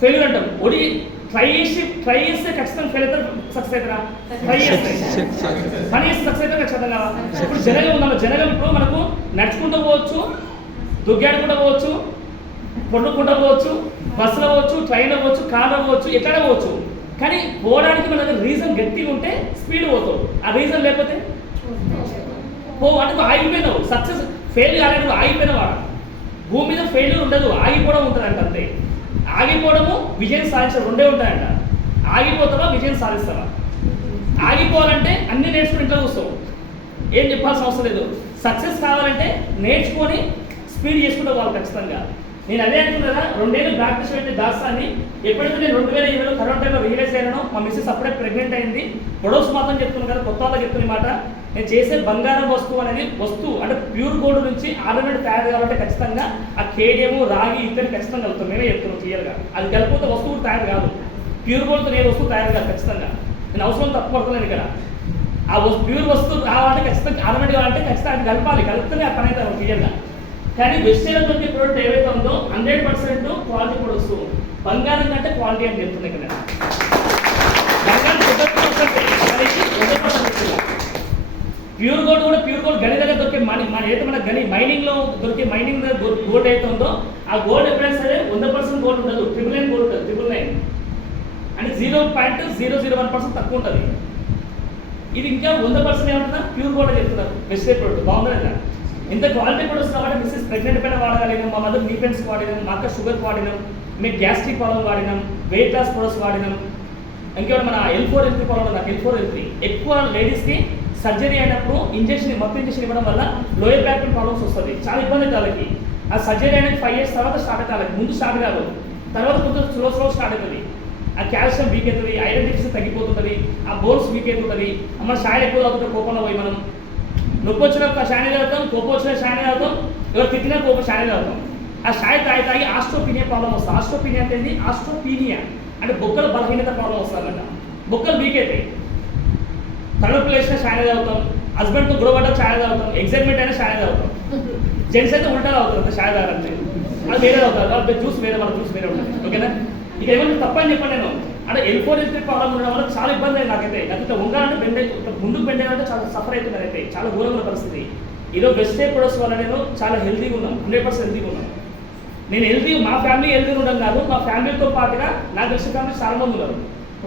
ఫెయిల్యూర్ అంటాం. ట్రై చేస్తే ఖచ్చితంగా ఫెయిల్ అవుతారు, సక్సెస్ అవుతారా? ట్రై చేస్తే పని చేస్తే సక్సెస్ అవుతారు ఖచ్చితంగా. ఇప్పుడు జనగం ఉందన్న, జనగం ఇప్పుడు మనకు నడుచుకుంటూ పోవచ్చు, దుగ్గాడుకుంటూ పోవచ్చు, కొట్టుకుంటూ పోవచ్చు, బస్సులో పోవచ్చు, ట్రైన్లో పోవచ్చు, కార్లో పోవచ్చు, ఎక్కడ పోవచ్చు. కానీ పోవడానికి మన దగ్గర రీజన్ గట్టిగా ఉంటే స్పీడ్ పోతావు. ఆ రీజన్ లేకపోతే అంటే ఆగిపోయినావు. సక్సెస్ ఫెయిల్ కాలేదు, ఆగిపోయినవాడు. భూమి మీద ఫెయిల్యూర్ ఉండదు, ఆగిపోవడం ఉంటుందంట అంతే. ఆగిపోవడము విజయం సాధించడం రెండే ఉంటాయంట. ఆగిపోతావా విజయం సాధిస్తావా? ఆగిపోవాలంటే అన్ని నేర్చుకుని ఇంట్లో చూస్తావు, ఏం చెప్పాల్సిన అవసరం లేదు. సక్సెస్ కావాలంటే నేర్చుకొని స్పీడ్ చేసుకుంటూ పోవాలి ఖచ్చితంగా. నేను అదే అంటున్నా, 2 ఏళ్ళు ప్రాక్టీస్ పెట్టే దాస్తాన్ని ఎప్పుడైతే నేను 2020లో కరోనా టైంలో రియలైజ్ అయ్యానో, మా మిస్సెస్ అప్పుడే ప్రెగ్నెంట్ అయింది. పొడోస్ మాత్రం చెప్తున్నాను కదా, కొత్త వాళ్ళకి చెప్తున్న మాట, నేను చేసే బంగారం వస్తువు అనేది వస్తువు అంటే ప్యూర్ గోల్డ్ నుంచి ఆర్నమెంట్ తయారు కావాలంటే ఖచ్చితంగా ఆ కేడియము రాగి ఇత్తడి ఖచ్చితంగా కలుగుతాం. మేమే చెప్తున్నాం క్లియర్గా. అది కలిపితే వస్తువు తయారు కాదు. ప్యూర్ గోల్డ్తో ఏ వస్తువు తయారు కాదు ఖచ్చితంగా. నేను అవసరం తప్పు పడుతున్నాను ఇక్కడ. ఆ ప్యూర్ వస్తువు కావాలంటే ఖచ్చితంగా ఆర్నమెంట్ కావాలంటే ఖచ్చితంగా అది కలపాలి. కలిపితేనే ఆ పని అయితే క్లియర్గా. కానీ వెజిటేబుల్ దొరికే ప్రోడక్ట్ ఏవైతే ఉందో 100% క్వాలిటీ ప్రొడక్ట్స్. బంగారం కంటే క్వాలిటీ అని చెప్తుంది ఇక్కడ. బంగారం 100% ప్యూర్ గోల్డ్ కూడా ప్యూర్ గోల్డ్ గని దగ్గర దొరికే ఏదైతే మన గని మైనింగ్లో దొరికే మైనింగ్ గోల్డ్ అయితే ఉందో ఆ గోల్డ్ ఎప్పుడైనా సరే 100% గోల్డ్ ఉండదు. 999 గోల్డ్ ఉంటుంది. 999 అంటే 0.001% తక్కువ ఉంటుంది. ఇది ఇంకా 100% ఏమంటున్నా ప్యూర్ గోల్డ్ చెప్తున్నారు. వెజిటేబుల్ ప్రొడక్ట్ బాగుందా? ఇంత క్వాలిటీ ప్రొడక్ట్స్ కాబట్టి మిస్సెస్ ప్రెగ్నెంట్ పైన వాడగలిగినాం, మా మదర్ నీ పెన్స్ వాడినాం, మా అక్క షుగర్ వాడినాం, మేము గ్యాస్ట్రిక్ ప్రాబ్లం వాడినాం, వెయిట్ లాస్ ప్రొడక్ట్స్ వాడినాం. ఇంకేమైనా మన L4 L3 ప్రాబ్లం నాకు L4 L3 ఎక్కువ లేడీస్కి సర్జరీ అయినప్పుడు మొత్తం ఇంజెక్షన్ ఇవ్వడం వల్ల లోయర్ బ్యాక్ పెయిన్ ప్రాబ్లమ్స్ వస్తుంది. చాలా ఇబ్బంది వాళ్ళకి. ఆ సర్జరీ అనేది 5 years తర్వాత స్టార్ట్ అవుతుంది. వాళ్ళకి ముందు స్టార్ట్ కాదు, తర్వాత కొంచెం స్లో స్టార్ట్ అవుతుంది. ఆ కాల్షియం వీక్ అవుతుంది, ఐరన్ డిఫిషియన్సీ తగ్గిపోతుంటుంది, ఆ బోన్స్ వీక్ అవుతుంటుంది. మన షాయ్ ఎక్కువ అవుతుంటే కోపంలో పోయి మనం నొప్పి వచ్చిన షాయ్ తాగుతాం, కోపం వచ్చిన షాయ్ తాగుతాం, ఎవరు తిట్టినా కోపం షాయ్ తాగుతాం. ఆ షాయ్ తాగి ఆస్ట్రోపీనియా ప్రాబ్లం వస్తుంది. ఆస్ట్రోపీనియా అంటే ఏంటి? ఆస్ట్రోపీనియా అంటే బొక్కల బలహీనత ప్రాబ్లం వస్తుందంట. బొక్కలు వీక్ అవుతాయి. తలనొప్పి లేచిన షాయ్ తాగుతాం, హస్బెండ్తో గొడవపడ్డ షాయ్ తాగుతాం, ఎగ్జైట్మెంట్ అయినా షాయ్ తాగుతాం. జెంట్స్ అయితే ఉల్టా అవుతుంది షాయ్ తాగాలంటే. అది వేరే అవుతుంది, జ్యూస్ వేరే, మన జ్యూస్ వేరే ఉంటుంది. ఓకేనా? ఇక ఏమన్నా తప్పని చెప్పండి నేను. అంటే L4 L3 ప్రాబ్లం ఉండడం వల్ల చాలా ఇబ్బంది అయింది నాకైతే. నాకైతే ఉండాలంటే ముందుకు బెండాలంటే చాలా సఫర్ అవుతుంది. అయితే చాలా ఘోరమైన పరిస్థితి. ఈరోజు వెజిటేబుల్ ప్రొడక్ట్స్ వల్ల నేను చాలా హెల్తీగా ఉన్నాను. 100% హెల్తీగా ఉన్నాను. నేను మా ఫ్యామిలీ హెల్తీగా ఉండడం కాదు, మా ఫ్యామిలీతో పాటుగా నాకు తెలిసిన ఫ్యామిలీ చాలా మంది ఉన్నారు.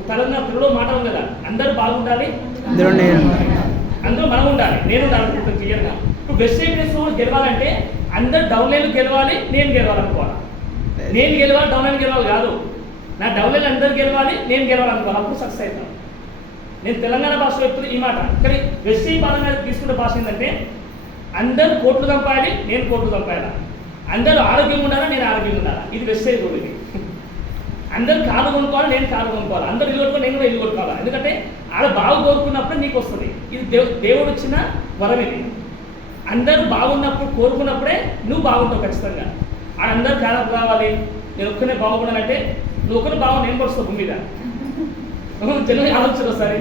తెలంగాణ తెలుగులో మాట ఉంది కదా, అందరూ బాగుండాలి, అందరూ మనం ఉండాలి, నేను ఉండాలనుకుంటాను క్లియర్గా. ఇప్పుడు వెజిటేబుల్స్ గెలవాలంటే అందరు డౌన్ లైన్ గెలవాలి, నేను గెలవాలనుకోవాలి. నేను గెలవాలి, డౌన్ లైన్ గెలవాలి కాదు. నా డౌన్ లైన్ అందరూ గెలవాలి, నేను గెలవాలనుకోవాలి. అప్పుడు సక్సెస్ అవుతాను. నేను తెలంగాణ భాషలో చెప్తున్నా ఈ మాట. కానీ వెస్టింగ్ పరంగా తీసుకునే భాష ఏంటంటే అందరూ కోట్లు సంపాయాలి, నేను కోట్లు సంపాయాలి. అందరూ ఆరోగ్యంగా ఉండాలా, నేను ఆరోగ్యంగా ఉండాలా. ఇది వెస్టేజ్ రూల్. ఇది అందరూ కారు కొనుక్కోవాలి, నేను కారు కొనుక్కోవాలి. అందరూ ఇల్లు కొట్టుకోవాలి, నేను కూడా ఇల్లు కొట్టుకోవాలి. ఎందుకంటే ఆడ బాగు కోరుకున్నప్పుడు నీకు వస్తుంది. ఇది దేవుడు ఇచ్చిన వరం. ఇది అందరూ బాగున్నప్పుడు కోరుకున్నప్పుడే నువ్వు బాగుంటావు ఖచ్చితంగా. ఆడందరూ ఖరాబ్ కావాలి, నేను ఒక్కనే బాగుండాలంటే నువ్వు ఒక్కనే బాగు, నేను పడుస్తావు భూమి మీద. జనరల్ ఆలోచన ఒకసారి.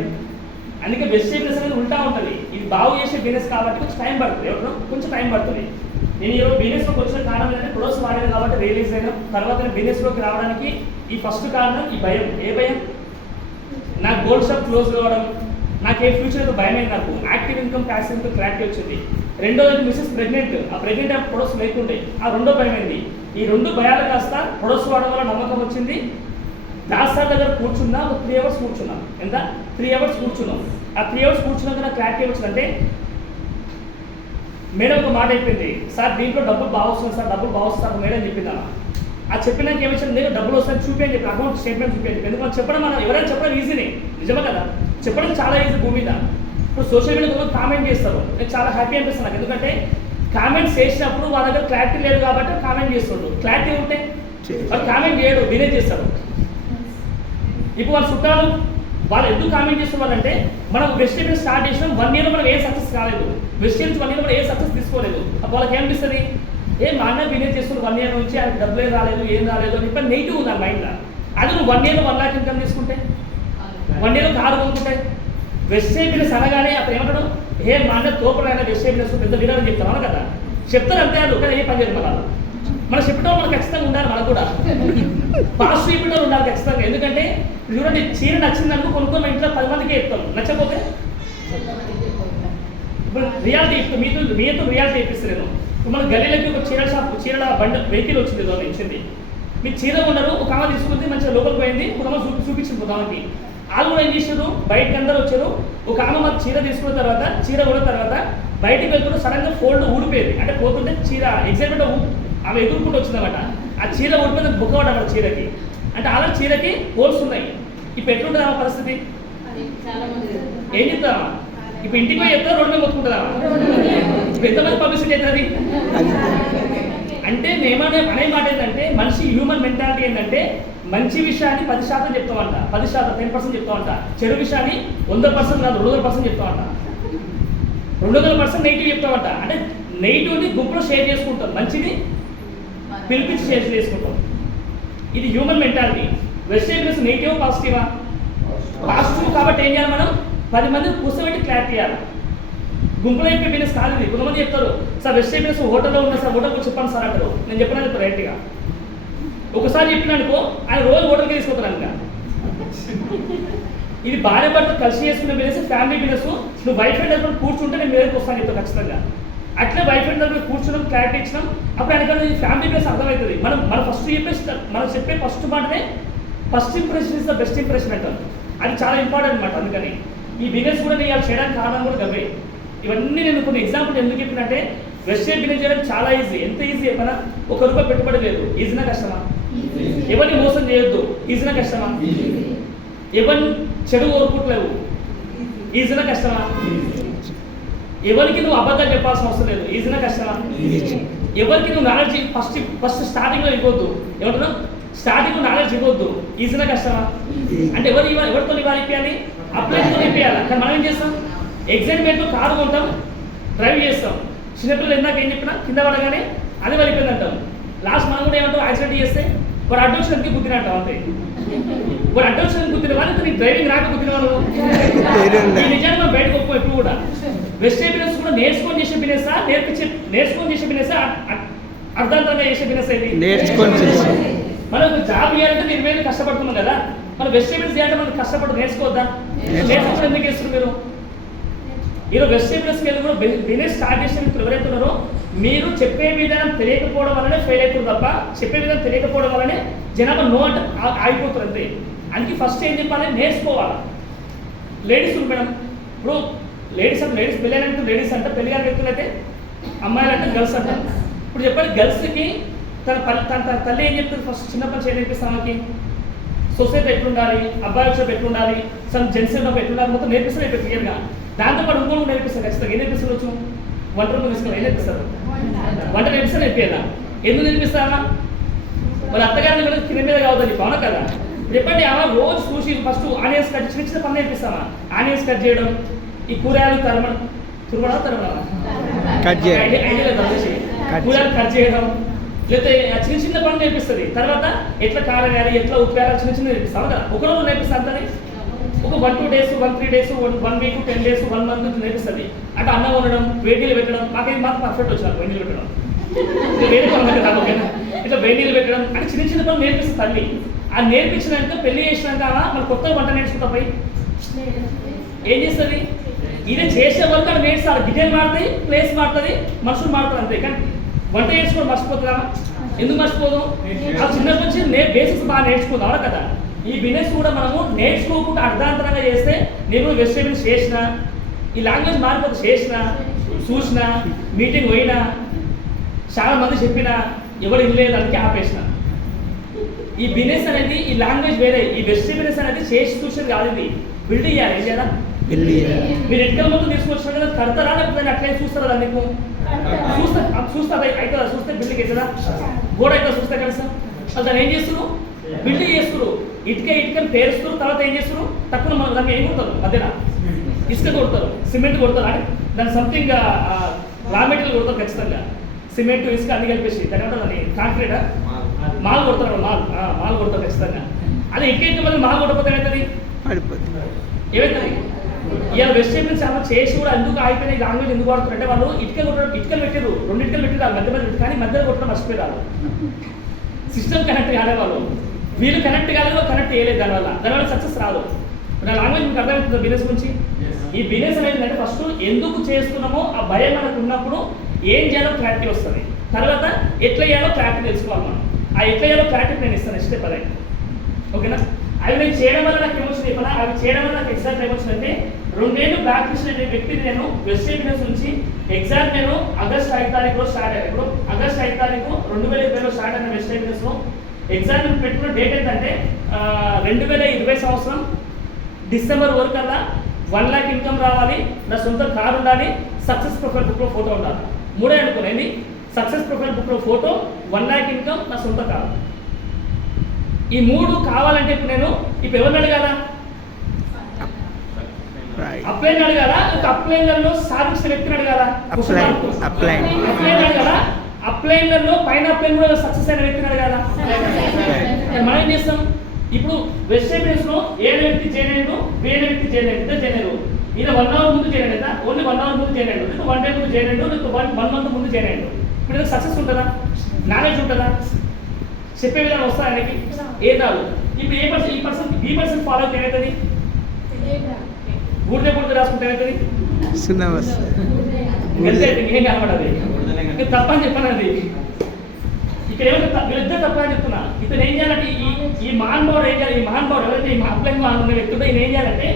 అందుకే వెజిటేబుల్ బిజినెస్ అనేది ఉల్టా ఉంటుంది. ఇది బాగు చేసే బిజినెస్ కాబట్టి కొంచెం టైం పడుతుంది. ఎవరు కొంచెం టైం పడుతుంది. నేను ఈరోజు బిజినెస్లోకి వచ్చిన కారణం ఏంటంటే ప్రొడక్ట్స్ వాడాను కాబట్టి రియలైజ్ అయినా. తర్వాత బిజినెస్లోకి రావడానికి ఈ ఫస్ట్ కారణం ఈ భయం. ఏ భయం? నాకు గోల్డ్ షాప్ క్లోజ్ కావడం, నాకు ఏ ఫ్యూచర్ అయితే భయం అయింది. నాకు active income, passive income clarity వచ్చింది. రెండోది మిసెస్ ప్రెగ్నెంట్. ఆ ప్రెగ్నెంట్ ప్రొడక్ట్స్ లేకుండే ఆ రెండో భయం అయింది. ఈ రెండు భయాలు కాస్త ప్రొడక్ట్స్ వాడడం వల్ల నమ్మకం వచ్చింది. దాస్తార్ దగ్గర కూర్చున్నా ఒక 3 hours కూర్చున్నాం. ఎంత? 3 hours కూర్చున్నాం. ఆ 3 hours కూర్చున్నాక నాకు క్లారిటీ వచ్చిందంటే మేడం ఒక మాట అయిపోయింది, సార్ దీంట్లో డబ్బులు బాగా వస్తుంది సార్, డబ్బులు బాగా వస్తారు మేడం చెప్పిందా. ఆ చెప్పినాక ఏమొచ్చింది, నేను డబ్బులు వస్తాయని చూపించని చెప్పి అకౌంట్ స్టేట్మెంట్ చూపించండి. ఎందుకంటే చెప్పడం మనం ఎవరైనా చెప్పడం ఈజీనే, నిజమే కదా. చెప్పడం చాలా ఈజీ భూమి మీద. ఇప్పుడు సోషల్ మీడియాలో కామెంట్ చేస్తారు, నేను చాలా హ్యాపీ అనిపిస్తుంది నాకు. ఎందుకంటే కామెంట్స్ చేసినప్పుడు వాళ్ళ దగ్గర క్లారిటీ లేదు కాబట్టి కామెంట్ చేస్తుండ్రు. క్లారిటీ ఉంటే వాళ్ళు కామెంట్ చేయడు, నేనే చేస్తాడు. ఇప్పుడు వాళ్ళ చుట్టాలు వాళ్ళు ఎందుకు కామెంట్ చేస్తున్నారంటే మనం వెజిటేబుల్స్ స్టార్ట్ చేసినాం 1 year మనం ఏ సక్సెస్ కాలేదు. వెజిటేబుల్స్ 1 year మనం ఏ సక్సెస్ తీసుకోలేదు. అప్పుడు వాళ్ళకి ఏమనిపిస్తుంది, మా అన్న బిజినెస్ చేస్తున్న 1 year నుంచి ఆయనకు డబ్బులే రాలేదు, ఏం రాలేదు అని చెప్పి నెగిటివ్ ఉంది ఆ మైండ్లో. అది నువ్వు 1 year 1 lakh ఇన్కమ్ తీసుకుంటే, 1 year కారు కొనుక్కుంటే, వెజిటేబుల్స్ అనగానే అప్పుడు ఏమంటాడు, మా అన్న తోపడైనా వెజిటేబుల్స్ పెద్ద విధానం చెప్తాను కదా. చెప్తారు అంతే, అది ఒకటే ఏ పని చెప్పాలి. మనం చెప్పడం మనకు ఖచ్చితంగా ఉండాలి. మనకు కూడా పాజిటివ్ చెప్పడం ఉండాలి ఖచ్చితంగా. ఎందుకంటే చూడండి, చీర నచ్చిందనుకో కొనుక్కొని మా ఇంట్లో 10 మందికి చెప్తాం, నచ్చకపోతే ఇప్పుడు రియాలిటీ ఇస్తాం. మీతో రియాలిటీ ఇప్పిస్తాను. ఇప్పుడు మన గల్లీలకి ఒక చీరల బండి వెహికల్ వచ్చింది, ఏదో ఇచ్చింది. మీకు చీర ఉండరు, ఒక ఆమె తీసుకుంటే మంచిగా లోపలికి పోయింది, ఒక ఆమె చూపించింది ఆమెకి. వాళ్ళు కూడా ఏం చేశారు, బయటకు అందరూ వచ్చారు. ఒక ఆమె మాకు చీర తీసుకున్న తర్వాత, చీర కొన్న తర్వాత బయటికి వెళ్తుంటే సడన్గా ఫోల్డ్ ఊడిపోయింది. అంటే పోతుంటే చీర ఎగ్జాక్ట్గా ఆమె ఎదుర్కొంటూ వచ్చిందన్నమాట. ఆ చీర ఊడిపోయింది, బుక్కవాడు అన్నమాట చీరకి. అంటే అలా చీరకి హోల్స్ ఉన్నాయి. ఇప్పుడు ఎట్లుంటుంది ఆమె పరిస్థితి? ఏం చెప్తావా? ఇప్పుడు ఇంటికి పోయి చెప్తా, రోడ్డు మీద మొత్తుకుంటుందా? ఇప్పుడు ఎంతమంది పబ్లిసిటీ అవుతుంది? అంటే అనే మాట ఏంటంటే మనిషి హ్యూమన్ మెంటాలిటీ ఏంటంటే మంచి విషయాన్ని 10% చెప్తామంట, 10% 10% చెప్తామంట. చెడు విషయాన్ని 100% కాదు 200% చెప్తామంట. 200% నెగిటివ్ చెప్తామంట. అంటే నెగిటివ్ని గుంపులో షేర్ చేసుకుంటాం, మంచిది పిలిపించి షేర్ చేసుకుంటాం. ఇది హ్యూమన్ మెంటాలిటీ. వెజిటేబుల్స్ నెగిటివ్ పాజిటివా? పాజిటివ్. కాబట్టి ఏం చేయాలి మనం? 10 మందిని కూర్చోబెట్టి క్లారిటీ చేయాలి. గుంపులో చెప్పే బిజినెస్ కాదు ఇది. కొంతమంది చెప్తారు, సార్ వెజిటేబుల్స్ హోటల్లో ఉన్నా సార్, హోటల్కి చెప్పండి సార్ అంటారు. నేను చెప్పినా చెప్తాను రైట్గా. ఒకసారి చెప్పినానుకో ఆయన రోజు హోటల్కి తీసుకుంటాను ఇంకా. ఇది భార్య భర్త కలిసి చేసుకునే బిజినెస్, ఫ్యామిలీ బిజినెస్. నువ్వు వైఫ్ అండ్ హస్బెండ్ కూర్చుంటే నేను మీదకి వస్తాను చెప్తాను ఖచ్చితంగా. అట్లే వైఫ్ అండ్ హస్బెండ్ కూర్చున్నాం, క్లారిటీ ఇచ్చినాం, అప్పుడు ఆయనకన్నా ఈ ఫ్యామిలీ బిజినెస్ అర్థమవుతుంది. మనం చెప్పే ఫస్ట్ మాటనే first impression is the best impression అంటారు. అది చాలా ఇంపార్టెంట్ అనమాట. అందుకని ఈ బిజినెస్ కూడా నేను చేయడానికి కారణం కూడా గవే. ఇవన్నీ నేను కొన్ని ఎగ్జాంపుల్ ఎందుకు చెప్పినంటే, వెజిటేబుల్ బిజినెస్ చేయడం చాలా ఈజీ. ఎంత ఈజీ చెప్పినా, ₹1 పెట్టుబడి లేదు. ఈజీనా కష్టమా? ఎవరిని మోసం చేయొద్దు. ఈజీనా కష్టమా? ఎవరిని చెడు కోరుకుంటలేవు. ఈజీనా కష్టమా? ఎవరికి నువ్వు అబద్ధాలు చెప్పాల్సిన అవసరం లేదు. ఈజీనా కష్టమా? ఎవరికి నువ్వు నాలెడ్జ్ ఫస్ట్ స్టార్టింగ్లో ఇవ్వద్దు. ఏమంటున్నావు? స్టార్టింగ్ నాలెడ్జ్ ఇవ్వద్దు. ఈజీనా కష్టమా? అంటే ఎవరితో ఇవ్వాలి? ఇప్పించాలి, అప్లైతో ఇప్పించాలి. కానీ మనం ఏం చేస్తాం? ఎగ్జైట్మెంట్లో కారు కొంటాం, డ్రైవ్ చేస్తాం. చిన్నపిల్లలు ఇందాక ఏం చెప్పినా కింద పడగానే అది వెళ్ళిపోయింది అంటాం. లాస్ట్ మనం కూడా ఏమంటాం? యాక్సిడెంట్ చేస్తే వాడు అడ్డొచ్చినందుకు గుద్దిన అంటాం. అంతే. వాడు అడ్డొచ్చినందుకు గుద్దిన వాళ్ళు నీకు డ్రైవింగ్ రాక గుద్దిన వాళ్ళు నిజాన్ని మనం బయటకు ఒప్పుకో. ఎప్పుడు కూడా వెజిటేబుల్స్ కూడా నేర్చుకొని చేసే బిజినెస్, నేర్చుకొని చేసే బిజినెస్, అర్థాంతరంగా చేసే బిజినెస్ అయితే మనం ఒక జాబ్ చేయాలంటే 20,000 కష్టపడుతున్నాం కదా. మనం వెజిటేబుల్స్ చేయాలంటే మనం కష్టపడి నేర్చుకోవద్దా? నేర్చుకోవడం ఎందుకు చేస్తున్నారు మీరు? ఈరోజు వెజిటేబుల్స్కి వెళ్ళి కూడా బిజినెస్ స్టార్ట్ చేసిన వ్యక్తులు ఎవరైతే ఉన్నారో, మీరు చెప్పే విధానం తెలియకపోవడం వల్లనే ఫెయిల్ అవుతుంది తప్ప, చెప్పే విధానం తెలియకపోవడం వల్లనే జనాభా నో అంటే ఆగిపోతారు అంతే. అందుకే ఫస్ట్ ఏం చెప్పాలి? నేర్చుకోవాలి. లేడీస్ మేడం, ఇప్పుడు లేడీస్ పెళ్ళి అయిన లేడీస్ అంటే, పెళ్లి కాని వ్యక్తులు అయితే అమ్మాయిలు అంటే గర్ల్స్ అంటారు. ఇప్పుడు చెప్పాలి, గర్ల్స్కి తన తల్లి ఏం చెప్తుంది? ఫస్ట్ చిన్నప్పటి నుంచి ఏం నేర్పిస్తాం? ఆమెకి సొసైటీ ఎట్లుండాలి, అబ్బాయి వచ్చేటప్పుడు ఎట్లుండాలి, సమ్ జెంట్స్ ఉన్నప్పుడు ఎట్లుండాలి, మొత్తం నేర్పిస్తారు ఇప్పుడు క్లియర్గా. దాంతోపాటు ఇంకోటి నేర్పిస్తారు ఖచ్చితంగా. ఏం నేర్పిస్తారు? వంట రూమ్ తీసుకుని ఏం నేర్పిస్తారు? వంట నేర్పిస్తారు. నేర్పియదా? ఎందుకు నేర్పిస్తారా? మరి అత్తగారిని కూడా కింద మీద కావద్దని అవునా కదా? చెప్పండి. ఆమె రోజు చూసి ఫస్ట్ ఆనియన్స్ కట్, చిన్న చిన్న పని నేర్పిస్తామా? ఆనియన్స్ కట్ చేయడం, ఈ కూరగాయలు కూరగాయలు కట్ చేయడం, లేకపోతే చిన్న చిన్న పనులు నేర్పిస్తుంది. తర్వాత ఎట్లా కారం వేయాలి, ఎట్లా ఉప్పు వేయాలి, చిన్న చిన్న నేర్పిస్తాం కదా. ఒకరోజు నేర్పిస్తా అంతనే, ఒక 1-2 days, 1-3 days, 1 week, 10 days, 1 month నేర్పిస్తుంది. అంటే అన్నం వండడం, వేడిలు పెట్టడం, మాకేది మాత్రం పర్ఫెక్ట్ వచ్చాను. వేడిలు పెట్టడం, వేడి పనులు కాదు ఓకేనా. ఇట్లా వేడిలు పెట్టడం అంటే చిన్న చిన్న పనులు నేర్పిస్తుంది తల్లి. ఆ నేర్పించినాక పెళ్లి చేసినాక మన కొత్త వంట నేర్చుకుంటా పోయి ఏం చేస్తుంది? ఇది చేసే వరకు అవి నేర్చుతారు. డిజైన్ మారుతాయి, ప్లేస్ మారుతుంది, మనుషులు మారుతారు అంతే. కానీ వంట నేర్చుకోవడం మర్చిపోతుందా? ఎందుకు మర్చిపోదు? ఆ చిన్నప్పటి నుంచి బేసిక్స్ బాగా నేర్చుకుందాం అవునా కదా. ఈ బిజినెస్ కూడా మనము నేర్చుకోకుండా అర్ధాంతరంగా చేస్తే, నేను వెజిటేబుల్స్ చేసిన, ఈ లాంగ్వేజ్ మారిపోతే చేసిన, చూసిన, మీటింగ్ పోయినా, చాలా మంది చెప్పినా ఎవరు ఇవ్వలేదు, అందుకే ఆపేసిన. ఈ బిజినెస్ అనేది, ఈ లాంగ్వేజ్ వేరే. ఈ వెజిటేబుల్స్ అనేది చేసి చూసేది కాదు, ఇది బిల్డ్ చేయాలి. ఏం చేయాలా? మీరు ఎక్కడ ముందు తీసుకొచ్చిన కదా, కడతారా లేకపోతే అట్లే చూస్తారా? దాన్ని మీకు చూస్తా అవుతుందా? చూస్తే బిల్డింగ్ అవుతుందా? గోడ అయితే చూస్తే కలిసా వాళ్ళు దాన్ని ఏం చేస్తారు? బిల్డింగ్ చేస్తారు. ఇటుకని పేరుస్తారు. తర్వాత ఏం చేస్తారు? తక్కువ మనం దాన్ని ఏం కొడతారు? మధ్యన ఇసుక కొడతారు, సిమెంట్ కొడతారు. అని దాన్ని సంథింగ్ రా మెటీరియల్ కొడతారు ఖచ్చితంగా. సిమెంట్, ఇసుక అన్ని కలిపేసి దాని ఏమంటారు? దాన్ని కాంక్రీటా మాల్ కొడతారు. మాల్ కొడతారు ఖచ్చితంగా. అది ఇటుక మళ్ళీ మాల్ కొట్టకపోతే ఏమవుతుంది? ఏమవుతుంది? ఇలా వెజిటేబుల్స్ చాలా చేసి కూడా ఎందుకు ఆగిపోయినా ఈ లాంగ్వేజ్ ఎందుకు వాడుతున్నారు అంటే, వాళ్ళు ఇటుకలు పెట్టారు, 2 ఇటుకలు పెట్టారు మధ్య, కానీ మధ్యలో కొట్టడం మర్చిపోయారు. సిస్టమ్ కనెక్ట్ కాలేవాళ్ళు, వీళ్ళు కనెక్ట్ కాలేదు, కనెక్ట్ చేయలేదు. దానివల్ల సక్సెస్ రాదు. నా లాంగ్వేజ్ మీకు అర్థమవుతుంది బిజినెస్ గురించి. ఈ బిజినెస్ అనేది అంటే ఫస్ట్ ఎందుకు చేస్తున్నామో ఆ భయం మనకు ఉన్నప్పుడు ఏం చేయాలో క్లారిటీ వస్తుంది. తర్వాత ఎట్లా చేయాలో క్లారిటీ తెలుసుకోవాలి మనం. ఆ ఎట్లా చేయాలో క్లారిటీ నేను ఇస్తాను నెక్స్ట్ స్టెప్ అదే. ఓకేనా? అవి నేను చేయడం వల్ల నాకు ఏమొచ్చింది చెప్పాలా? అవి చేయడం వల్ల నాకు ఎగ్జాక్ట్ ఏమొచ్చిందంటే, 2 ఏళ్ళు బ్యాక్ చేసిన వ్యక్తిని నేను వెజిటేబుల్స్ నుంచి ఎగ్జాక్ట్ నేను ఆగస్ట్ 5 తారీఖులో స్టార్ట్ అయ్యాను. ఇప్పుడు ఆగస్ట్ 5 తారీఖు 2020లో స్టార్ట్ అయిన వెజిటేబుల్స్లో ఎగ్జామ్ పెట్టుకున్న డేట్ ఏంటంటే 2020 సంవత్సరం డిసెంబర్ వరకు అలా 1 lakh ఇన్కమ్ రావాలి, నా సొంత కారు ఉండాలి, సక్సెస్ ప్రొఫైల్ బుక్లో ఫోటో ఉండాలి. 3 అనుకునేది సక్సెస్ ప్రొఫైల్ బుక్లో ఫోటో, 1 lakh ఇన్కమ్, నా సొంత కారు. ఈ 3 కావాలంటే ఇప్పుడు ఎవరిని అడగాల? అప్లైన్ అడగాలా అప్లైన్లలో సాధించిన వ్యక్తిని అడగాలా అప్లైన్ అడగాలా అప్లైన్లలో పైన అప్లైన్ కూడా సక్సెస్ అయిన వ్యక్తిని అడగాలా మనం ఏం చేస్తాం ఇప్పుడు వెజిటేబుల్స్ లో ఏ వ్యక్తి చేయలేడు బి అనే వ్యక్తి చేయలేడు ఈయన 1 అవర్ ముందు చేయలేదా ఓన్లీ 1 అవర్ ముందు చేయలేడు లేదా 1 డే ముందు చేయలేడు లేదా 1 మంత్ ముందు చేయలేడు ఇప్పుడు ఇది సక్సెస్ ఉంటుందా నాలెడ్జ్ ఉంటుందా చెప్పే విధానం వస్తా ఆయనకి ఏం రాదు ఇప్పుడు ఈ పర్సన్ బి పర్సన్ ఫాలో అయితే ఏమవుతుంది బూడిద రాసుకుంటే ఏమవుతుంది ఏం కనబడది తప్పని చెప్పాను అది ఇక్కడ ఏమైనా వీళ్ళిద్దరు తప్పని చెప్తున్నా ఇతను ఏం చేయాలంటే ఈ మహానుభావుడు ఏం చేయాలి ఈ మహానుభావుడు ఎవరైతే ఈ అప్లైన్ ఉన్న వ్యక్తులు ఈయన ఏం చేయాలంటే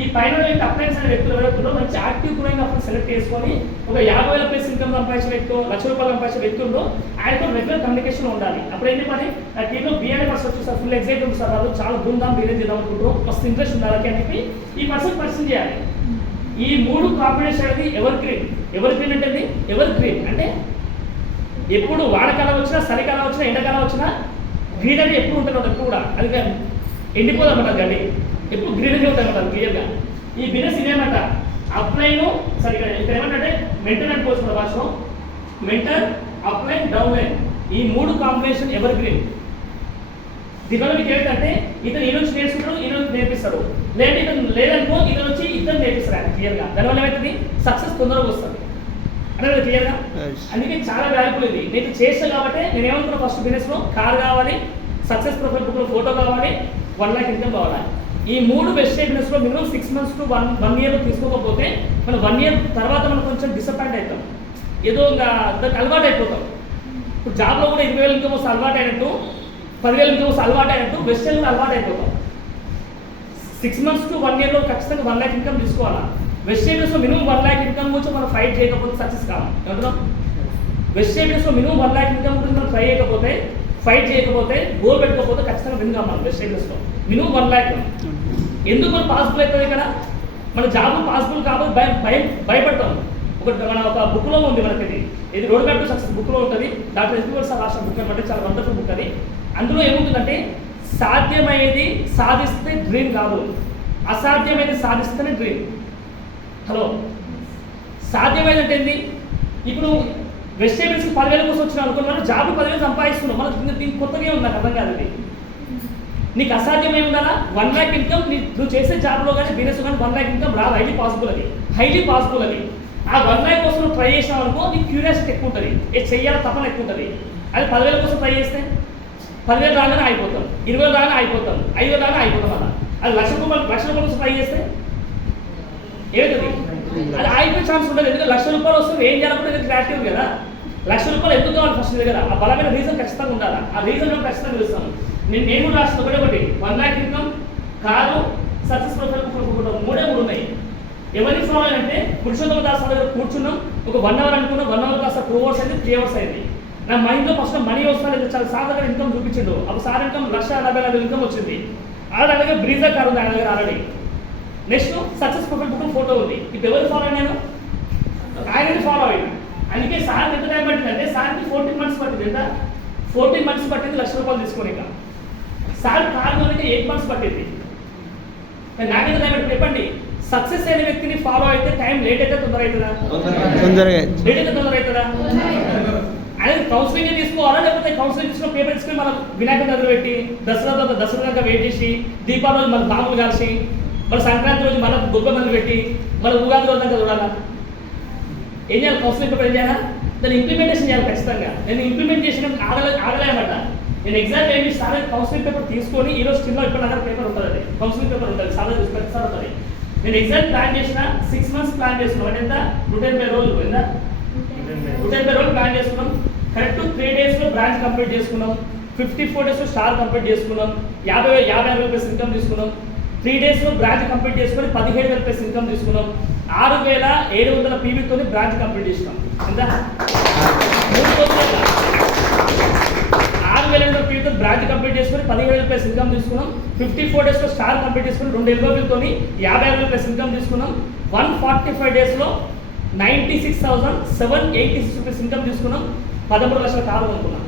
ఈ పైన అప్లైన్స్ అనే వ్యక్తులు ఎవరైతుందో మంచి యాక్టివ్ గ్రోయింగ్ ఆఫర్ సెలెక్ట్ చేసుకొని ఒక 50,000 ప్లస్ ఇన్కమ్ సంపాదించిన వ్యక్తి ₹1,00,000 సంపాదించిన వ్యక్తుల్లో ఆయనతో రెగ్యులర్ కమ్యూనికేషన్ ఉండాలి అప్పుడు ఏంటి పని ఆ టీంలో బిఆర్ఏ పర్సన్ వచ్చి ఫుల్ ఎగ్జైట్ ఉంటుంది సార్ వాళ్ళు చాలా ధూమ్ధామ్ బిహేవ్ చేద్దాం అనుకుంటారు మస్తు ఇంట్రెస్ట్ ఉండాలి అని చెప్పి ఈ పర్సన్ చేయాలి ఈ 3 కాంబినేషన్ అనేది ఎవర్ గ్రీన్ అంటే ఎప్పుడు వానకాలం వచ్చినా చలికాలం వచ్చినా ఎండాకాలం వచ్చినా గ్రీన్ అంటే ఎప్పుడు ఉంటుంది ఎప్పుడు కూడా అది ఎండిపోదన్నమాట అండి ఎప్పుడు గ్రీన్గా ఉంటుంది అన్నమాట క్లియర్గా ఈ బిజినెస్ ఇదేమంట అప్లైన్ సరే ఇక్కడ ఏమంటే మెంటర్ అనుకోవచ్చు భాషలో మెంటర్ అప్లైన్ డౌన్లైన్ ఈ 3 కాంబినేషన్ ఎవర్ గ్రీన్ దీనివల్ల మీకు ఏంటంటే ఇతను ఈ నుంచి నేర్చుకుంటాడు ఈ నుంచి నేర్పిస్తాడు లేదంటే ఇతను లేదనుకో ఇతను వచ్చి ఇద్దరు నేర్పిస్తారు ఆయన క్లియర్గా దానివల్ల ఏమవుతుంది సక్సెస్ తొందరగా వస్తుంది అంటే క్లియర్గా అందుకే చాలా వాల్యుబుల్ ఇది నేను చేస్తాను కాబట్టి నేను ఏమనుకున్నా ఫస్ట్ బిజినెస్లో కార్ కావాలి సక్సెస్ ప్రొఫైల్ బుక్లో ఫోటో కావాలి 1 lakh ఇన్కమ్ కావాలి ఈ 3 బెస్ట్ బిజినెస్లో మినిమం 6 months to 1 year తీసుకోకపోతే మనం 1 year తర్వాత మనం కొంచెం డిసప్పాయింట్ అవుతాం ఏదో ఇంకా దానికి అలవాటు అయిపోతాం ఇప్పుడు జాబ్లో కూడా 20,000 ఇన్కమ్ వస్తే అలవాటు అయినట్టు 10,000 ఇన్కమ్ వస్తే అలవాటు అయినట్టు బెస్ట్ కూడా అలవాటు అయిపోతాం 6 months to 1 year ఖచ్చితంగా 1 lakh ఇన్కమ్ తీసుకోవాలా వెజిటేబుల్స్లో మినిమం 1 lakh ఇన్కమ్ గురించి మనం ఫైట్ చేయకపోతే సక్సెస్ కావాలి ఏమంటున్నాం వెజిటేబుల్స్లో మినిమం 1 lakh ఇన్కమ్ గురించి మనం ఫైట్ చేయకపోతే గోల్ పెట్టుకోకపోతే ఖచ్చితంగా విన్ కావాలి వెజిటేబుల్స్లో మినిమం 1 lakh ఎందుకు మనం పాసిబుల్ అవుతుంది ఇక్కడ మన జాబ్ పాసిబుల్ కాబట్టి భయపడతాం మన ఒక బుక్లో ఉంది మనకి ఇది రోడ్ మ్యాప్ టు సక్సెస్ బుక్లో ఉంటుంది డాక్టర్ ఎస్పీ సార్ రాసిన బుక్ అనమాట చాలా వండర్ఫుల్ బుక్ అది అందులో ఏముంటుందంటే సాధ్యమయ్యేది సాధిస్తే డ్రీమ్ కాదు అసాధ్యమైనది సాధిస్తేనే డ్రీమ్ హలో సాధ్యమైనది అంటే ఏంటి ఇప్పుడు వెజిటేబుల్స్కి 10,000 కోసం వచ్చిన అనుకున్నాను జాబ్ 10,000 సంపాదిస్తున్నాం మనకు దీనికి కొత్తగా ఉంది నాకు అర్థం కాదు అది నీకు అసాధ్యమై ఉండాలా 1 lakh ఇన్కమ్ నువ్వు చేసే జాబ్లో కానీ బిజినెస్ కానీ 1 lakh ఇన్కమ్ రాదు హైలీ పాసిబుల్ అది ఆ 1 lakh కోసం నువ్వు ట్రై చేసినావు అనుకో నీకు క్యూరియాసిటీ ఎక్కువ ఉంటుంది ఇది చెయ్యాల తపన ఎక్కువ ఉంటుంది అది 10,000 కోసం ట్రై చేస్తే 10,000 రాగానే అయిపోతాం 20,000 రాగానే అయిపోతాం 5,000 రాగానే అయిపోతాం అలా అది ₹1,00,000 కోసం ట్రై చేస్తే ఏమవుతుంది అది అయిపోయే ఛాన్స్ ఉంటుంది ఎందుకంటే ₹1,00,000 వస్తుంది ఏం చేయాలనుకుంటే క్రియేటివ్ కదా ₹1,00,000 ఎందుకు కావాలి ఫస్ట్ దగ్గర ఆ బలమైన రీజన్ ఖచ్చితంగా ఉండాలి ఆ రీజన్ ఖచ్చితంగా తెలుస్తాను నేను కూడా రాసిన ఒకటి 1 lakh income car success profile 3 ఉన్నాయి ఎవరికి ఫాలో అంటే పురుషోత్తమ దాస్ దగ్గర కూర్చున్నాం ఒక 1 hour అనుకున్నాం 1 hour కాస్త 2 hours అయింది 3 hours అయింది నా మైండ్లో ఫస్ట్ మనీ వస్తాను చాలా సార్ దగ్గర ఇన్కమ్ చూపించిండు అప్పుడు సార్ ఇన్కమ్ 1,40,000 ఇన్కమ్ వచ్చింది అలాగే బ్రీజర్ కార్ ఉంది ఆయన దగ్గర already next success profile book photo ఉంది ఇప్పుడు ఎవరు ఫాలో అయినాను ఆయన ఫాలో అయ్యాను అందుకే సార్ ఎంత టైం పట్టిందంటే సార్కి 14 months పట్టింది ఎంత 14 months పట్టింది ₹1,00,000 తీసుకొని ఇక సార్ కార్ కొనక 8 months పట్టింది నాకైతే టైం పట్టింది చెప్పండి సక్సెస్ అయిన వ్యక్తిని ఫాలో అయితే టైం లేట్ అయితే తొందర అవుతుందా అనేది కౌన్సిలింగ్ తీసుకోవాలా లేకపోతే కౌన్సిలింగ్ తీసుకున్న పేపర్ తీసుకుని మనం వినాయక దగ్గర పెట్టి దసరా దాకా వెయిట్ చేసి దీపావళి మన బాంబులు కాల్చి మన సంక్రాంతి రోజు మన గొప్ప పెట్టి మన ఉగాది రోజు దాకా చూడాలా ఏం చేయాలి కౌన్సిలింగ్ పేపర్ ఏం చేయాలా దాన్ని ఇంప్లిమెంటేషన్ చేయాలి ఖచ్చితంగా నేను ఇంప్లిమెంట్ చేసిన ఆగలేమట నేను ఎగ్జామ్ ఏమి సార్ కౌన్సిలింగ్ పేపర్ తీసుకొని ఈరోజు స్టిల్లో ఇప్పుడు నా పేపర్ ఉంటుంది కౌన్సిలింగ్ పేపర్ ఉంటుంది సార్ ఉంటుంది నేను ఎగ్జామ్ ప్లాన్ చేసిన 6 months ప్లాన్ చేస్తున్నాం అంటే ఎంత 180 రోజులు ఎంత 180 రోజులు ప్లాన్ చేసుకున్నాం కరెక్ట్ 3 daysలో బ్రాంచ్ కంప్లీట్ చేసుకున్నాం 54 daysలో స్టార్ కంప్లీట్ చేసుకున్నాం 50,000 రూపీస్ ఇన్కమ్ తీసుకున్నాం 3 daysలో బ్రాంచ్ కంప్లీట్ చేసుకొని 17,000 రూపీస్ ఇన్కమ్ తీసుకున్నాం 6,700 PV బ్రాంచ్ కంప్లీట్ చేసినాం ఎంత 3 రోజుల్లో 6,700 PV బ్రాంచ్ కంప్లీట్ చేసుకొని 17,000 రూపీస్ ఇన్కమ్ తీసుకున్నాం 54 daysలో స్టార్ కంప్లీట్ చేసుకొని 2 LOBలతో 50,000 రూపీస్ ఇన్కమ్ తీసుకున్నాం 145 daysలో 96,786 రూపీస్ ఇన్కమ్ తీసుకున్నాం 13 లక్షల కారు కొనుక్కున్నాం.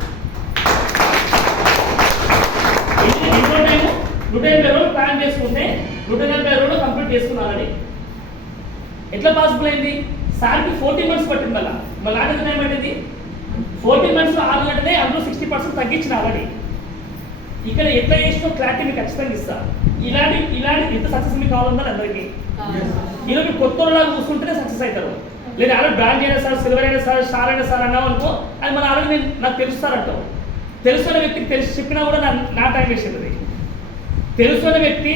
ఇంకో టైము 180 రోజులు ప్లాన్ చేసుకుంటే 180 రోజులు కంప్లీట్ చేసుకున్నారని ఎట్లా పాసిబుల్ అయింది? సార్కి 14 months పట్టింది. మళ్ళీ నాకైతే ఏమంటుంది 14 months 6 గంటలే అందులో 60% తగ్గించిన ఆల్రెడీ. ఇక్కడ ఎట్లా చేసినా క్లారిటీ మీకు ఖచ్చితంగా ఇస్తా. ఇలాంటి ఇంత సక్సెస్ మీకు కావాలన్నారు అందరికీ. ఈరోజు మీరు కొత్త లాగా చూసుకుంటేనే సక్సెస్ అవుతారు. లేదా ఆల్రెడీ బ్రాండ్ అయినా సార్, సిల్వర్ అయినా సార్, స్టార్ అయినా సార్ అన్నావు అనుకో, అది మన ఆల్రెడీ నాకు తెలుస్తారంటావు. తెలుసున్న వ్యక్తికి తెలిసి చెప్పినా కూడా నా టైం వేసేది. తెలుసున్న వ్యక్తి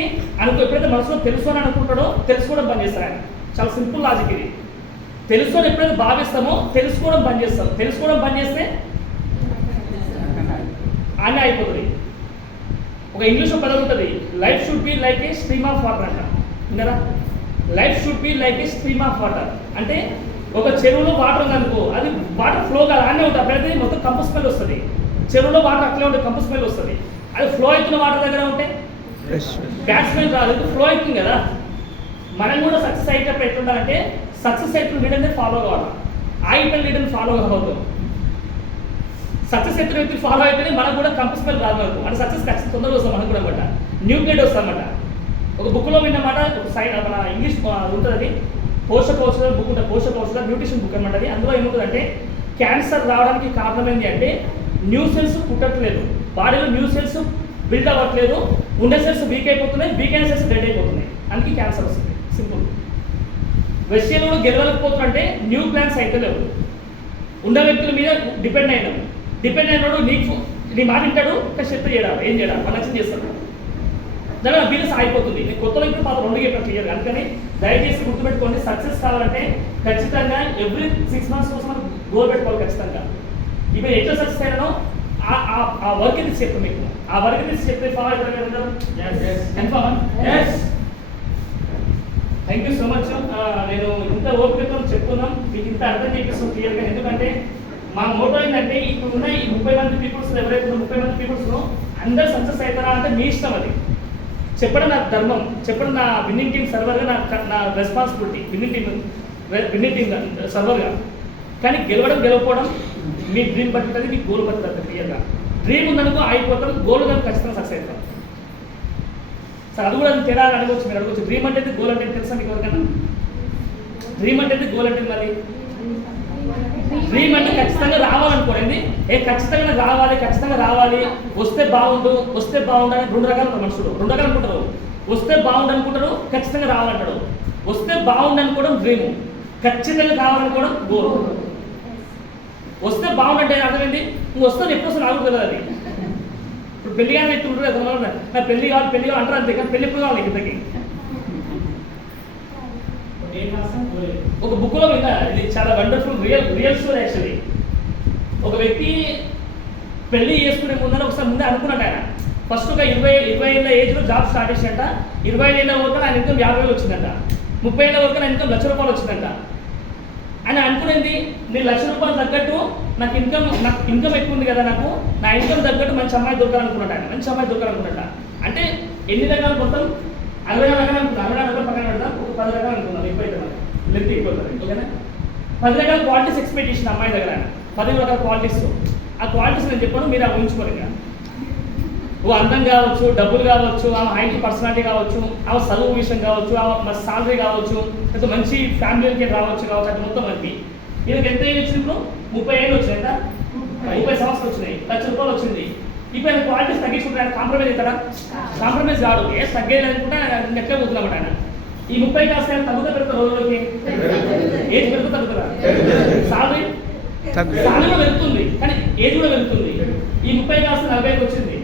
ఎప్పుడైతే మనసులో తెలుసు అని అనుకుంటాడో తెలుసుకోవడం బంద్ చేస్తారు ఆయన. చాలా సింపుల్ లాజిక్ ఇది. తెలుసుకొని ఎప్పుడైతే భావిస్తామో తెలుసుకోవడం బంద్ చేస్తాం. తెలుసుకోవడం బంద్ చేస్తే అన్నీ అయిపోతుంది. ఒక ఇంగ్లీష్లో పదం ఉంటుంది, life should be like A stream of water అంట. విన్నారా? Life should be like A stream of water అంటే ఒక చెరువులో వాటర్ ఉందనుకో, అది వాటర్ ఫ్లో కాదు, అన్నీ ఉంటుంది. అప్పుడైతే మొత్తం కంపు స్మెల్ వస్తుంది. చెరువులో వాటర్ అట్లే ఉంటుంది, కంపు స్మెల్ వస్తుంది. అది ఫ్లో అవుతున్న వాటర్ దగ్గర ఉంటే బ్యాడ్ స్మెల్ రాదు, ఫ్లో అవుతుంది కదా. మనం కూడా సక్సెస్ అయ్యేటప్పుడు ఎట్లుండాలంటే సక్సెస్ అయిన లీడర్ని ఫాలో కావాలి, ఆగిపోయిన లీడర్ని ఫాలో కావద్దు. సక్సెస్ అయిన వ్యక్తి ఫాలో అయితేనే మనకు కూడా కంపు స్మెల్ రాదు. అంటే సక్సెస్ ఖచ్చితంగా తొందరగా వస్తాం మనకు కూడా అనమాట. న్యూ గ్రేడ్ వస్తామన్నమాట. ఒక బుక్లో విన్నమాట, సైడ్ మన ఇంగ్లీష్ ఉంటుంది, పోషక ఔషధాలు బుక్ ఉంటుంది. పోషక ఔషధాలు న్యూట్రిషన్ బుక్ అనమాట. అది అందులో ఏముంటుందంటే క్యాన్సర్ రావడానికి కారణం ఏంటి అంటే న్యూ సెల్స్ పుట్టట్లేదు, బాడీలో న్యూ సెల్స్ బిల్డ్ అవ్వట్లేదు, ఉండే సెల్స్ వీక్ అయిపోతున్నాయి, వీక్ అయిన సెల్స్ డెడ్ అయిపోతున్నాయి, అందుకే క్యాన్సర్ వస్తుంది. సింపుల్. రష్యాలో గెలవలేకపోతున్నంటే న్యూ ప్లాన్స్ అయితే లేవు, ఉన్న వ్యక్తుల మీద డిపెండ్ అయినాడు. నీ మాట వింటాడు, కానీ చెప్పి చేయడాలి, ఏం చేయడాలి, మన నచ్చింది చేస్తాడు. దాని బిజినెస్ అయిపోతుంది. నేను కొత్తలో ఇప్పుడు మాత్రం 2 చెప్పిన క్లియర్. అందుకని దయచేసి గుర్తుపెట్టుకోండి, సక్సెస్ కావాలంటే ఖచ్చితంగా ఎవ్రీ 6 months కోసం మనం గోల్ పెట్టుకోవాలి ఖచ్చితంగా. ఇప్పుడు ఎట్లా సక్సెస్ అయినానో ఆ వర్క్ ఇది చెప్తాను మీకు. ఆ వర్క్ ఇది చెప్తే ఫాలో అవుతారు. Thank you so much. నేను ఇంత ఓపికతో చెప్తున్నాం, మీకు ఇంత అర్థం చేపిస్తాం క్లియర్గా. ఎందుకంటే మా మోటో ఏంటంటే ఇప్పుడు ఉన్న ఈ 30 మంది పీపుల్స్ ఎవరైతే 30 మంది పీపుల్స్లో అందరూ సక్సెస్ అవుతారా అంటే మీ ఇష్టం. అది చెప్పడం నా ధర్మం, చెప్పడం నా విన్నింగ్ టీమ్ సర్వర్గా నా రెస్పాన్సిబిలిటీ, విన్నింగ్ టీమ్ సర్వర్గా. కానీ గెలవకపోవడం మీ డ్రీమ్ పట్టుతుంది, మీ గోల్ పట్టుతుంది. క్లియర్గా డ్రీమ్ ఉందనుకో అయిపోతాం, గోల్ కానీ ఖచ్చితంగా సక్సెస్ అవుతాం. సార్ అది కూడా తేడా అడగవచ్చు, మీరు అడగవచ్చు. డ్రీమ్ అంటే గోల్ అంటే తెలుసా మీకు ఎవరికైనా? డ్రీమ్ అంటే గోల్ అంటే మరి డ్రీమ్ అంటే ఖచ్చితంగా రావాలనుకోండి. ఖచ్చితంగా రావాలి, వస్తే బాగుండు అని 2 రకాలు మనుషులు 2 రకాలు అనుకుంటారు. వస్తే బాగుండు అనుకుంటారు, ఖచ్చితంగా రావాలంటాడు. వస్తే బాగుండు అనుకోవడం డ్రీము, ఖచ్చితంగా కావాలనుకోవడం గోల్. వస్తే బాగుండంటే అర్థమైంది, నువ్వు వస్తే ఎప్పుడు వస్తే నాకు తెలియదు. అది ఇప్పుడు పెళ్లి కానీ ఎట్టు ఉంటుంది కదా, నా పెళ్లి కావాలి అంటారు అంతే, కానీ పెళ్లి ఎప్పుడు కావాలి ఇంతకి. ఒక బుక్లో విన్నా, ఇది చాలా వండర్ఫుల్ రియల్ స్టోరీ యాక్చువల్లీ. ఒక వ్యక్తి పెళ్లి చేసుకునే ముందే అనుకున్నట్టు ఆయన ఫస్ట్ ఒక 20 ఏళ్ళ ఏజ్లో జాబ్ స్టార్ట్ చేసినట్ట. 25 ఏళ్ళ వరకు ఆయన ఇన్కమ్ 50,000 వచ్చిందంట. 30 ఏళ్ళ వరకు ఆయన ఇన్కమ్ ₹1,00,000 వచ్చిందంట. ఆయన అనుకునేది, నేను ₹1,00,000 తగ్గట్టు నాకు ఇన్కమ్ ఎక్కువ ఉంది కదా, నా ఇన్కమ్ తగ్గట్టు మంచి అమ్మాయి దొరకాలనుకున్నట్ట. ఆయన మంచి అమ్మాయి దొరకాలనుకున్నట్ట. అంటే ఎన్ని రకాలు మొత్తం 60 రకాలు అనుకున్నాను. 60 రకాలు పక్కన పెడతాం, ఒక 10 రకాలు అనుకున్నాను. ఎక్కువైతే లెంత్ ఎక్కువ అవుతుంది. ఓకేనా? 10 రకాల క్వాలిటీస్ ఎక్స్పెక్ట్ చేసిన అమ్మాయి దగ్గర 10 రకాల క్వాలిటీస్. ఆ క్వాలిటీస్ నేను చెప్పాను, మీరు అవి ఉంచుకోరు. ఇంకా అందం కావచ్చు, డబ్బులు కావచ్చు, ఆమె హైట్ పర్సనాలిటీ కావచ్చు, ఆమె చదువు విషయం కావచ్చు, ఆమె సాలరీ కావచ్చు, లేదా మంచి ఫ్యామిలీకి రావచ్చు, అది మొత్తం మనకి. ఈయనకి ఎంత ఏజ్ వచ్చినప్పుడు 30 ఏళ్ళు వచ్చినాయి, ఎంత 30 సంవత్సరాలు వచ్చినాయి, ₹1,00,000 వచ్చింది. ఇప్పుడు ఆయన క్వాలిటీస్ తగ్గించుకుంటే ఆయన కాంప్రమైజ్ అవుతాడా? కాంప్రమైజ్ కాదు. తగ్గేది అనుకుంటే ఆయన ఎట్లా పోతున్నామాట. ఆయన ఈ 30 కాస్త ఆయన పెరుగుతా రోజులకి, ఏజ్ పెరుగుతా తగ్గుతుందా? సాలరీ పెరుగుతుంది, కానీ ఏజ్ కూడా పెరుగుతుంది. ఈ 30 కాస్త 40కి వచ్చింది,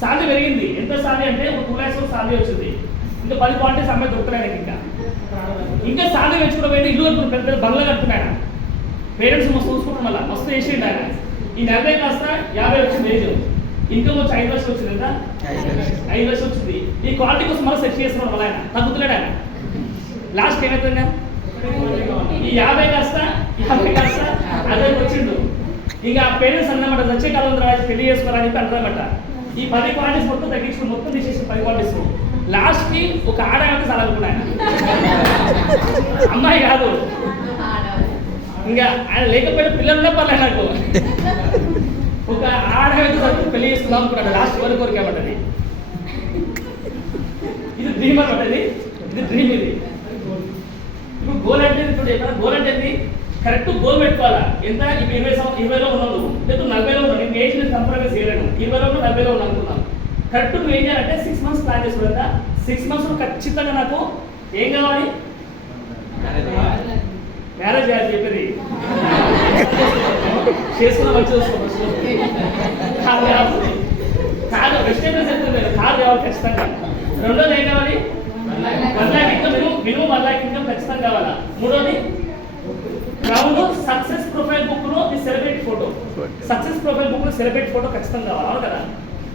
సాలరీ పెరిగింది. ఎంత సాలరీ అంటే ఒక 2 lakhs సాలరీ వచ్చింది. ఇంకా 10 క్వాలిటీస్ అమ్మాయి దొరుకుతున్నాయి. ఇంకా సాలరీ పెంచుకుంటూ పోయింది, ఇల్లు కట్టుకుని పెద్ద పెద్ద బంగ్లా కట్టుకున్నాయన. పేరెంట్స్ మస్తు చూసుకుంటాం, మళ్ళీ మస్తు చేసిండు ఆయన. ఈ 40 కాస్త 50 వచ్చింది ఏజ్. ఇన్కమ్ వచ్చి 5 లక్షలు వచ్చింది. ఎంత? 5 లక్షలు వచ్చింది. ఈ క్వాలిటీ కోసం మళ్ళీ సెట్ చేస్తున్నాడు మళ్ళీ ఆయన, తగ్గుతున్నాడు ఆయన. లాస్ట్ ఏమవుతుందా? ఈ 50 కాస్త అదే వచ్చిండు. ఇంకా పేరెంట్స్ అన్నమాట, వచ్చే కాలం రాజు పెళ్లి చేసుకోవాలని చెప్పి అంటారన్నమాట. ఈ 10 క్వాలిటీస్ మొత్తం తగ్గించుకుని మొత్తం తీసేసి 10 క్వాలిటీస్ లాస్ట్కి ఒక ఆడమైతే చాలా అనుకున్నాను. అమ్మాయి కాదు, ఇంకా ఆయన లేకపోయినా పిల్లలు పర్లేదు నాకు. ఒక ఆడమైతే పెళ్లి చేసుకుందాం అనుకున్నాడు. లాస్ట్ కోరిక ఏమంటది, ఇది డ్రీమ్ అనమాట. ఇది డ్రీమ్. ఇది ఇప్పుడు గోల్ అంటే ఇప్పుడు చెప్పాను, గోల్ అంటే ఏంటి? కరెక్ట్ గోల్ పెట్టుకోవాలా. ఎంత ఇప్పుడు 20లో ఉన్నావు నువ్వు, లేదా 40లో ఉన్నావు. నేను ఏజ్ నేను కంప్రమైజ్ చేయలేను. 20లో ఉన్నా 40లో ఉన్నా అనుకున్నాను. కరెక్ట్ నువ్వు ఏం చేయాలంటే 6 మంత్స్ ప్లాన్ చేసుకోవాలి. 6 మంత్స్ ఖచ్చితంగా నాకు ఏం కావాలి? మ్యారేజ్ చేయాలి. చెప్పేది చేసుకున్న మంచిగా వస్తుంది. కాదు వెజిటేబుల్స్ చెప్తుంది, కాదు కావాలి ఖచ్చితంగా. రెండోది ఏం కావాలి? 1 lakh income, minimum 1 lakh income ఖచ్చితంగా కావాలా. మూడోది గ్రౌండ్ సక్సెస్ ప్రొఫైల్ బుక్ లో మీ celebrity photo, success profile book లో సెలబ్రిటీ ఫోటో ఖచ్చితంగా కావాలి. అవును కదా?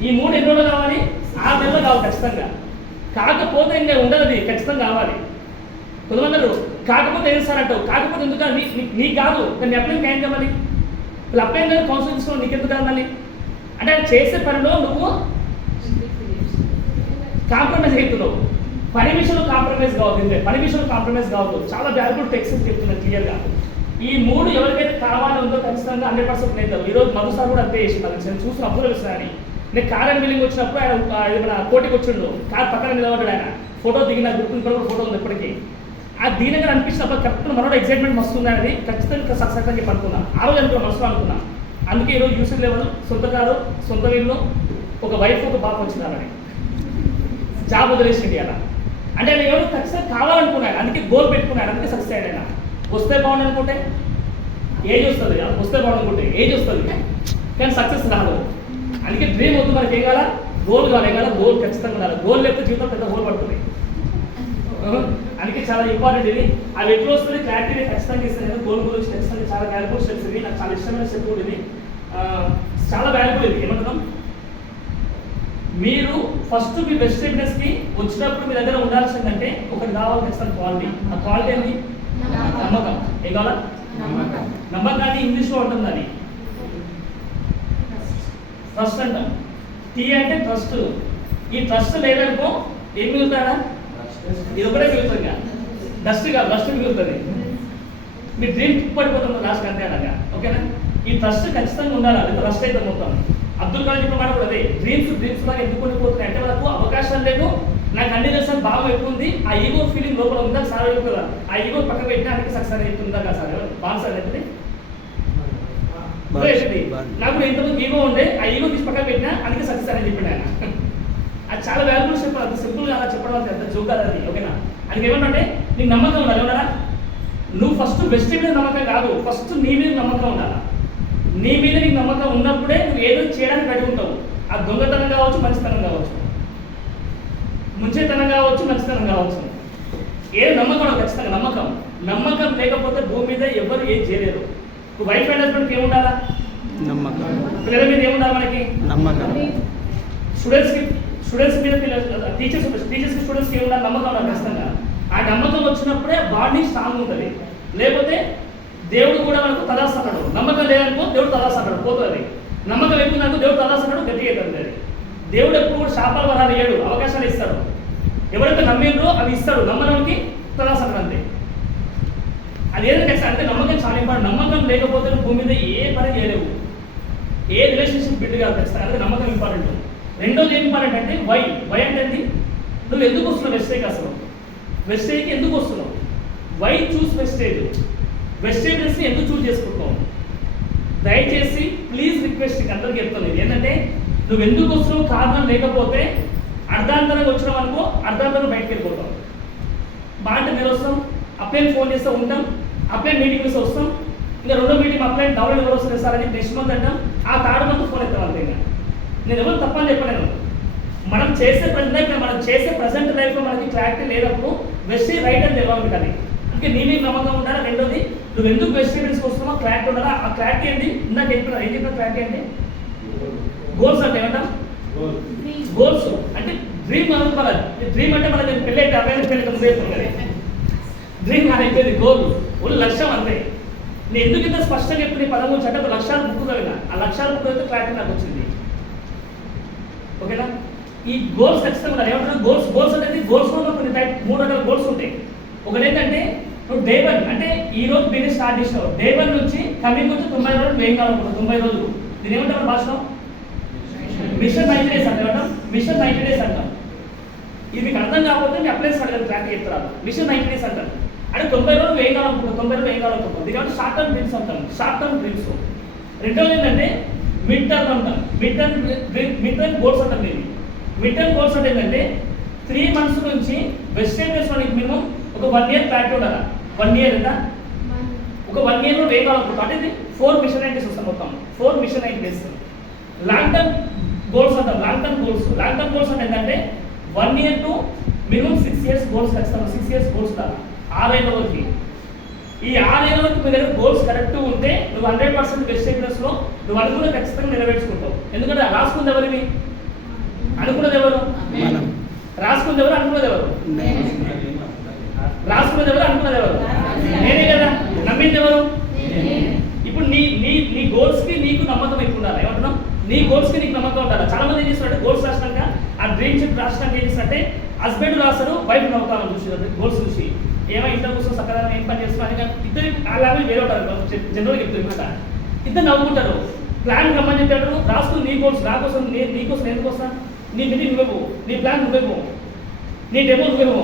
ఈ 3 ఎన్ని రోజులు కావాలి? 6 నెలలు కావాలి ఖచ్చితంగా. కాకపోతే ఇంకా ఉండదు, ఖచ్చితంగా కావాలి. కొంతమంది కాకపోతే ఏం సార్ అంటావు, కాకపోతే ఎందుకు నీకు కాదు, నేను అప్లై ఏం కావాలి? వీళ్ళు అప్లై కౌన్సిల్ తీసుకోవాలి, నీకు ఎందుకు కావాలి? అంటే అది చేసే పనిలో నువ్వు కాంప్రమైజ్ అవుతున్నావు. పని విషయంలో కాంప్రమైజ్ కావద్దు, పని విషయంలో కాంప్రమైజ్ కావద్దు. చాలా వాల్యుబుల్ టెక్స్ట్ చెప్తున్నాను క్లియర్గా. ఈ 3 ఎవరికైతే కావాలో ఉందో ఖచ్చితంగా 100% నేతారు. ఈరోజు మధు సార్ కూడా అంతే చేసి నేను చూసిన అప్పులు వేస్తానని. నేను కార్ అండ్ బిల్లింగ్ వచ్చినప్పుడు ఆయన మన కోటికి వచ్చిండు, కార్ పక్కన నిలబడ్డాడు. ఆయన ఫోటో దిగిన గుర్తు కూడా ఫోటో ఉంది ఇప్పటికీ. ఆ దీనిగా అనిపించినప్పుడు కరెక్ట్ మనోడు ఎక్సైట్మెంట్ వస్తుంది అనేది ఖచ్చితంగా సక్సెస్ అని చెప్పి అనుకున్నా. ఆ రోజు అనుకున్నా, మనసులో అనుకున్నా. అందుకే ఈరోజు యూసర్ లెవెల్, సొంత కారు, సొంత ఇల్లు, ఒక వైఫ్, ఒక బాబు వచ్చినారని జాబ్ వదిలేసింది అలా. అంటే ఆయన ఎవరు ఖచ్చితంగా కావాలనుకున్నాడు, అందుకే గోల్ పెట్టుకున్నాడు, అందుకే సక్సెస్ అయ్యాడు. ఆయన వస్తే బాగుండు అనుకుంటే ఏజ్ వస్తుంది, వస్తే బాగుండు అనుకుంటే ఏజ్ వస్తుంది, కానీ సక్సెస్ రాదు. అందుకే డ్రీమ్ వద్దు, మనకి ఏం కావాలా? గోల్ కావాలి. ఏం కావాలా? గోల్ ఖచ్చితంగా ఉండాలి. గోల్ లేకపోతే జీవితం పెద్ద గోల్ పడుతుంది. అందుకే చాలా ఇంపార్టెంట్ ఇది. అవి ఎట్లా వస్తుంది క్లారిటీ ఖచ్చితంగా ఇస్తాను. గోల్ గురించి ఖచ్చితంగా చాలా వాల్యుబుల్ స్టెప్స్ ఇవి. నాకు చాలా ఇష్టమైన స్టెప్ కూడా ఇది, చాలా వాల్యుబుల్ ఇది. ఏమంటున్నాం? మీరు ఫస్ట్ మీ వెజిటేబుల్స్కి వచ్చినప్పుడు మీ దగ్గర ఉండాల్సిందంటే ఒకటి కావాలి ఖచ్చితంగా, క్వాలిటీ. ఆ క్వాలిటీ ఏంటి? నమ్మకం. ఏం కావాలా? నమ్మకాన్ని ఇంగ్లీష్లో ఉంటుంది, అది ట్రస్ట్ అంటాం. టీ అంటే ట్రస్ట్. ఈ ట్రస్ట్ లేదనుకో ఏం మిగులుతాడా? ఇది ఒకటే మిగులుతుంది, డస్ట్ కాదు, డస్ట్ మిగులుతుంది. మీ డ్రీమ్ పడిపోతుంది లాస్ట్ అంతే అలాగా. ఓకేనా? ఈ ట్రస్ట్ ఖచ్చితంగా ఉండాలి, అది ట్రస్ట్ అయితే మొత్తం. అబ్దుల్ కలాం చెప్పిన మాట కూడా అదే, డ్రీమ్స్ లాగా ఎందుకు ఉండిపోతున్నాయి అంటే వాళ్ళకు అవకాశం లేదు, నాకు అన్ని చేస్తాను భావం ఎక్కువ ఉంది, ఆ ఈగో ఫీలింగ్ లోపల ఉందా సార్ చెప్తుందా? ఆ ఈగో పక్క పెట్టడానికి సక్సెస్ చెప్తుందా కదా సార్? బాగా సార్ చెప్తే నాకు ఎంతమంది ఈగో ఉండే, ఆ ఈగో తీసి పక్కన పెట్టినా అందుకే సక్సెస్ అని చెప్పాడు ఆయన. అది చాలా వాల్యుబుల్ చెప్పాలి, అది సింపుల్గా అలా చెప్పడం వల్ల ఎంత జోక్ కాదు అది. ఓకేనా? అది ఏమంటే నీకు నమ్మకం ఉండాలి. ఏమన్నా నువ్వు ఫస్ట్ బెస్ట్ మీద నమ్మకం కాదు, ఫస్ట్ నీ మీద నమ్మకం ఉండాలి. నీ మీద నీకు నమ్మకం ఉన్నప్పుడే నువ్వు ఏదో చేయడానికి రెడీ ఉంటావు. ఆ దొంగతనం కావచ్చు, మంచితనం కావచ్చు, ముంచేతనం కావచ్చు, మంచితనం కావచ్చు, ఏదో నమ్మకం ఖచ్చితంగా. నమ్మకం లేకపోతే భూమి మీద ఎవరు ఏం చేయలేరు. వైఫ్ అండ్ హస్బెండ్కి ఏముండాలా? నమ్మకం. పిల్లల మీద ఏముండాలి? మనకి నమ్మకం. స్టూడెంట్స్ మీద టీచర్స్కి స్టూడెంట్స్కి ఏముండాలి? నమ్మకం ఉండాలి ఖచ్చితంగా. ఆ నమ్మకం వచ్చినప్పుడే బాడీ స్ట్రాంగ్ ఉంటుంది. లేకపోతే దేవుడు కూడా మనకు తదాస్తాడు. నమ్మకం లేదనుకో దేవుడు తదాస్తాడు, పోతుంది. నమ్మకం ఎక్కువ అనుకో దేవుడు తదాస్తాడు, గట్టిగా అవుతుంది. అది దేవుడు ఎప్పుడు కూడా శాపాల వరాలు ఇయ్యడు, అవకాశాలు ఇస్తాడు. ఎవరైతే నమ్మేందో అవి ఇస్తాడు, నమ్మడానికి తదాస్తాడు అంతే. అది ఏదైనా అంటే నమ్మకం చాలా ఇంపార్టెంట్. నమ్మకం లేకపోతే భూమి మీద ఏ పని చేయలేవు, ఏ రిలేషన్షిప్ బిల్డ్ కాదు ఖచ్చితంగా. అంటే నమ్మకం ఇంపార్టెంట్. రెండోది ఏం ఇంపార్టెంట్ అంటే వై అంటే నువ్వు ఎందుకు వస్తున్నావు వెస్టేజ్కి? అసలు వెస్టేజ్కి ఎందుకు వస్తున్నావు? వై చూస్ వెస్టేజ్ని ఎందుకు చూస్ చేసుకుంటున్నావు? దయచేసి ప్లీజ్ రిక్వెస్ట్ అందరికీ చెప్తాను, ఏంటంటే నువ్వు ఎందుకు వస్తున్నావు కారణం లేకపోతే అర్ధాంతరంగా వచ్చినావు అనుకో, అర్ధాంతరంగా బయటకు వెళ్ళిపోతావు. బాగా మీరు వస్తాం, అప్లైన్ ఫోన్ చేస్తూ ఉంటాం, అప్లైన్ మీటింగ్ ఇస్తూ వస్తాం, ఇంకా రెండో మీటింగ్ అప్లైన్ డౌన్లోడ్ ఎవరు వస్తారు సార్ అని నెక్స్ట్ మంత్ అంటాం, ఆ థర్డ్ మంత్ ఫోన్ ఎత్తాం అంతే. నేను ఎవరు తప్పని చెప్పలేను. మనం చేసే ప్రజెంట్ లైఫ్లో మనకి క్లారిటీ లేనప్పుడు వెస్టేజ్ రైట్ అని తెలియాలి కానీ. అందుకే నీ మీద నమ్మకం ఉండాలి. రెండోది నువ్వు ఎందుకు వెజిటేబుల్స్కి వస్తున్నావో క్లారిటీ ఉండాలా. ఆ క్లారిటీ ఏంటి? ఇందాక ఏం చెప్పిన క్లారిటీ ఏంటి? గోల్స్ అంటే ఏమంటాం? గోల్స్ అంటే డ్రీమ్ అనుకోవాలి. డ్రీమ్ అంటే మన పెళ్ళి అయితే 60 పెళ్ళి ముందే కదా. డ్రీమ్ అనేది గోల్, ఓన్లీ లక్ష్యం అంతే. నేను ఎందుకు ఇంత స్పష్టంగా చెప్పి 13 అంటే ఒక లక్ష్యాలు బుక్ చదివినా, ఆ లక్ష్యాలు బుక్ అయితే క్లారిటీ నాకు వచ్చింది. ఓకేనా? ఈ గోల్స్ ఖచ్చితంగా ఉండాలి. ఏమంటారు గోల్స్ అనేది గోల్స్లో కొన్ని 3 రకాల గోల్స్ ఉంటాయి. ఒకటి ఏంటంటే నువ్వు డే 1 అంటే ఈ రోజు బిజినెస్ స్టార్ట్ చేసినావు, డే 1 నుంచి కమింగ్ వచ్చి 90 రోజులు ఏం కావాలనుకుంటావు? 90 రోజులు. దీని ఏమంటారు భాషలో? మిషన్ 90 days అంటే ఏమంటాం? మిషన్ 90 days అంటాం. ఇది మీకు అర్థం కాకపోతే మీ అప్లైన్స్ అడగాలి, క్లారిటీ చెప్తారు. మిషన్ 90 days అంటారు. అంటే 90 రోజులు ఏం కావాలనుకుంటాం, 90 రోజులు ఏం కావాలనుకుంటాం. దీని షార్ట్ టర్మ్ డ్రీమ్స్ అంటాం, షార్ట్ టర్మ్ డ్రీమ్స్. రెండోది ఏంటంటే మిడ్ టర్మ్ అంటాం, మిడ్ టర్మ్ గోల్స్ అంటాం. దీన్ని మిడ్ టర్మ్ గోల్స్ అంటే ఏంటంటే 3 months నుంచి వెజిటేబుల్స్ మనకి మినిమం ఒక 1 year ప్యాక్ ఉండాలి. 1 year ఎంత, ఒక 1 year లో ఏం కావాలనుకుంటాం అంటే ఇది 4 మిషన్ ఐడీస్ వస్తాం, మొత్తం 4 mission IDs. Long term goals అంటాం, long term goals. Long term goals అంటే ఏంటంటే 1 year to minimum 6 years goals ఖచ్చితంగా. 6 years గోల్స్ కాదు, 6 ఏళ్ళ వరకు. ఈ 6 ఏళ్ళ వరకు మీ దగ్గర గోల్స్ కరెక్ట్ ఉంటే నువ్వు 100% వెజిటేబుల్స్ లో నువ్వు అనుకున్న ఖచ్చితంగా నెరవేర్చుకుంటావు. ఎందుకంటే రాసుకుంది ఎవరివి, అనుకున్నది ఎవరు, రాసుకున్నది ఎవరు, అనుకున్నది ఎవరు, రాసుకున్నది ఎవరు, అనుకున్నది ఎవరు, నేనే కదా. నమ్మింది ఎవరు? ఇప్పుడు నీ నీ నీ గోల్స్ కి నీకు నమ్మకం ఎక్కువ ఉండాలి. ఏమంటున్నాం, నీ గోల్స్ కి నీకు నమ్మకం ఉండాలి. చాలా మంది ఏం చేస్తారంటే గోల్స్ రాసినాక ఆ డ్రీమ్ షీట్ రాసినాక ఏం చేస్తారంటే హస్బెండ్ రాస్తారు, వైఫ్ నవ్వుతామని చూసి గోల్స్ చూసి ఏమో ఇంట్లో కూర్చొని సక్కగా ఏం పని చేస్తున్నాను అని ఇద్దరు అలాగే వేరే ఉంటారు. జనరల్గా చెప్తారు మాట, ఇద్దరు నవ్వుకుంటారు. ప్లాన్ రమ్మని చెప్పాడు, రాసుకుని నీ గోల్స్ నాకోసం, నీకోసం ఎందుకు వస్తాను, నీ మీటింగ్ నువ్వేమో, నీ ప్లాన్ నువ్వేమో, నీ డెమో నువ్వేమో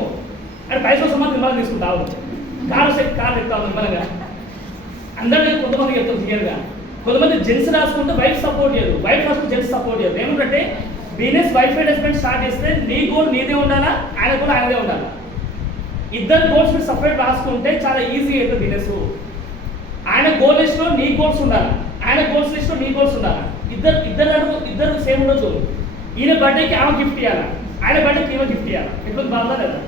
అని పైసలు సమానం మిమ్మల్ని తీసుకుంటావు. కారు ఎక్కుతావు మిమ్మల్గా. అందరినీ కొంతమంది చెప్తాం క్లియర్గా. కొంతమంది జెంట్స్ రాసుకుంటే వైఫ్ సపోర్ట్ చేయదు, వైఫ్ రాసుకుంటే జెంట్స్ సపోర్ట్ చేయదు. ఏమంటే business wife and husband start చేస్తే నీ గోల్ నీదే ఉండాలా, ఆయన కూడా ఆయనదే ఉండాలా. ఇద్దరు గోల్స్ మీరు సపరేట్ రాసుకుంటే చాలా ఈజీ అవుతుంది బిజినెస్. ఆయన గోల్ లిస్ట్ లో నీ గోల్స్ ఉండాలి, ఆయన గోల్స్ లిస్ట్ లో నీ గోల్స్ ఉండాలి. ఇద్దరు సేమ్ ఉండొచ్చు. ఈయన బర్త్డేకి ఆమె గిఫ్ట్ ఇవ్వాలి, ఆయన బర్త్డేకి ఈమె గిఫ్ట్ ఇవ్వాలి. ఎట్లా బాగుందా లేదా?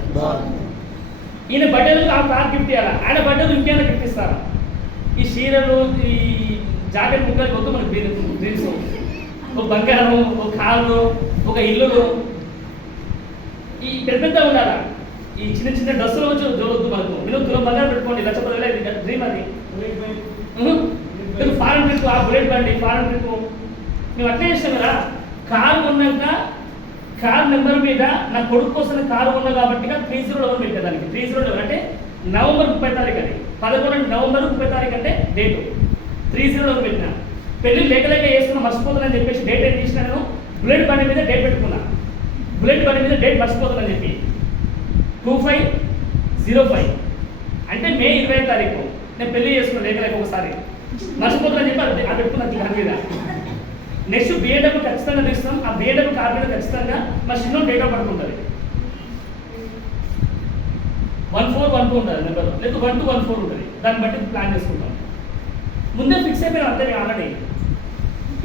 ఈయన బర్త్డేలకు ఆమె కార్ గిఫ్ట్ ఇవ్వాలి, ఆయన బర్త్డేలు ఇంకేమైనా గిఫ్ట్ ఇస్తారా? ఈ చీరలు, ఈ జాకెట్ ముక్కలు వద్దు మనకి డ్రీమ్స్. ఒక బంగారం, ఒక కారు, ఒక ఇల్లులు, ఈ పెద్ద ఉండాలా. ఈ చిన్న చిన్న డ్రెస్సులు వచ్చి చూడొద్దు మనకు. మీరు తులం బంగారం పెట్టుకోండి, 1,10,000 డ్రీమ్ అది. ఫారెన్ ట్రిప్, ఆ బుల్లెట్ బండి ఫారెన్ ట్రిప్ మేము అట్లే చేస్తాం కదా. కారు కొన్నాక కార్ నెంబర్ మీద నా కొడుకు కోసం కారు కొన్నా కాబట్టి 30 పెట్టే దానికి. 30 అంటే నవంబర్ 30 తారీఖు అది. 11 నవంబర్ 30 తారీఖు అంటే డేటు 30 పెట్టినా. పెళ్లి లేక వేసుకున్నా మర్చిపోతుందని చెప్పేసి డేట్ ఏం చేసినా, నేను బుల్లెట్ బండి మీద డేట్ పెట్టుకున్నా. బుల్లెట్ బండి మీద డేట్ మర్చిపోతుందని చెప్పి 2505 అంటే మే 20 తారీఖు నేను పెళ్లి చేసుకున్నాను. లేక ఒకసారి మర్చిపోతుందని చెప్పి అది పెట్టుకున్నా దాని మీద. నెక్స్ట్ బిఏడబ్ల్యూ ఖచ్చితంగా తీస్తాం. ఆ బిఏడబ్ల్యూ కార్డు మీద ఖచ్చితంగా మా చిన్న డేట్ ఆఫ్ బర్త్ ఉంటుంది. 1412 ఉంటుంది నెంబర్, లేదా 1214 ఉంటుంది. దాన్ని బట్టి ప్లాన్ చేసుకుంటాం. ముందే ఫిక్స్ అయిపోయినా అంతే. ఆల్రెడీ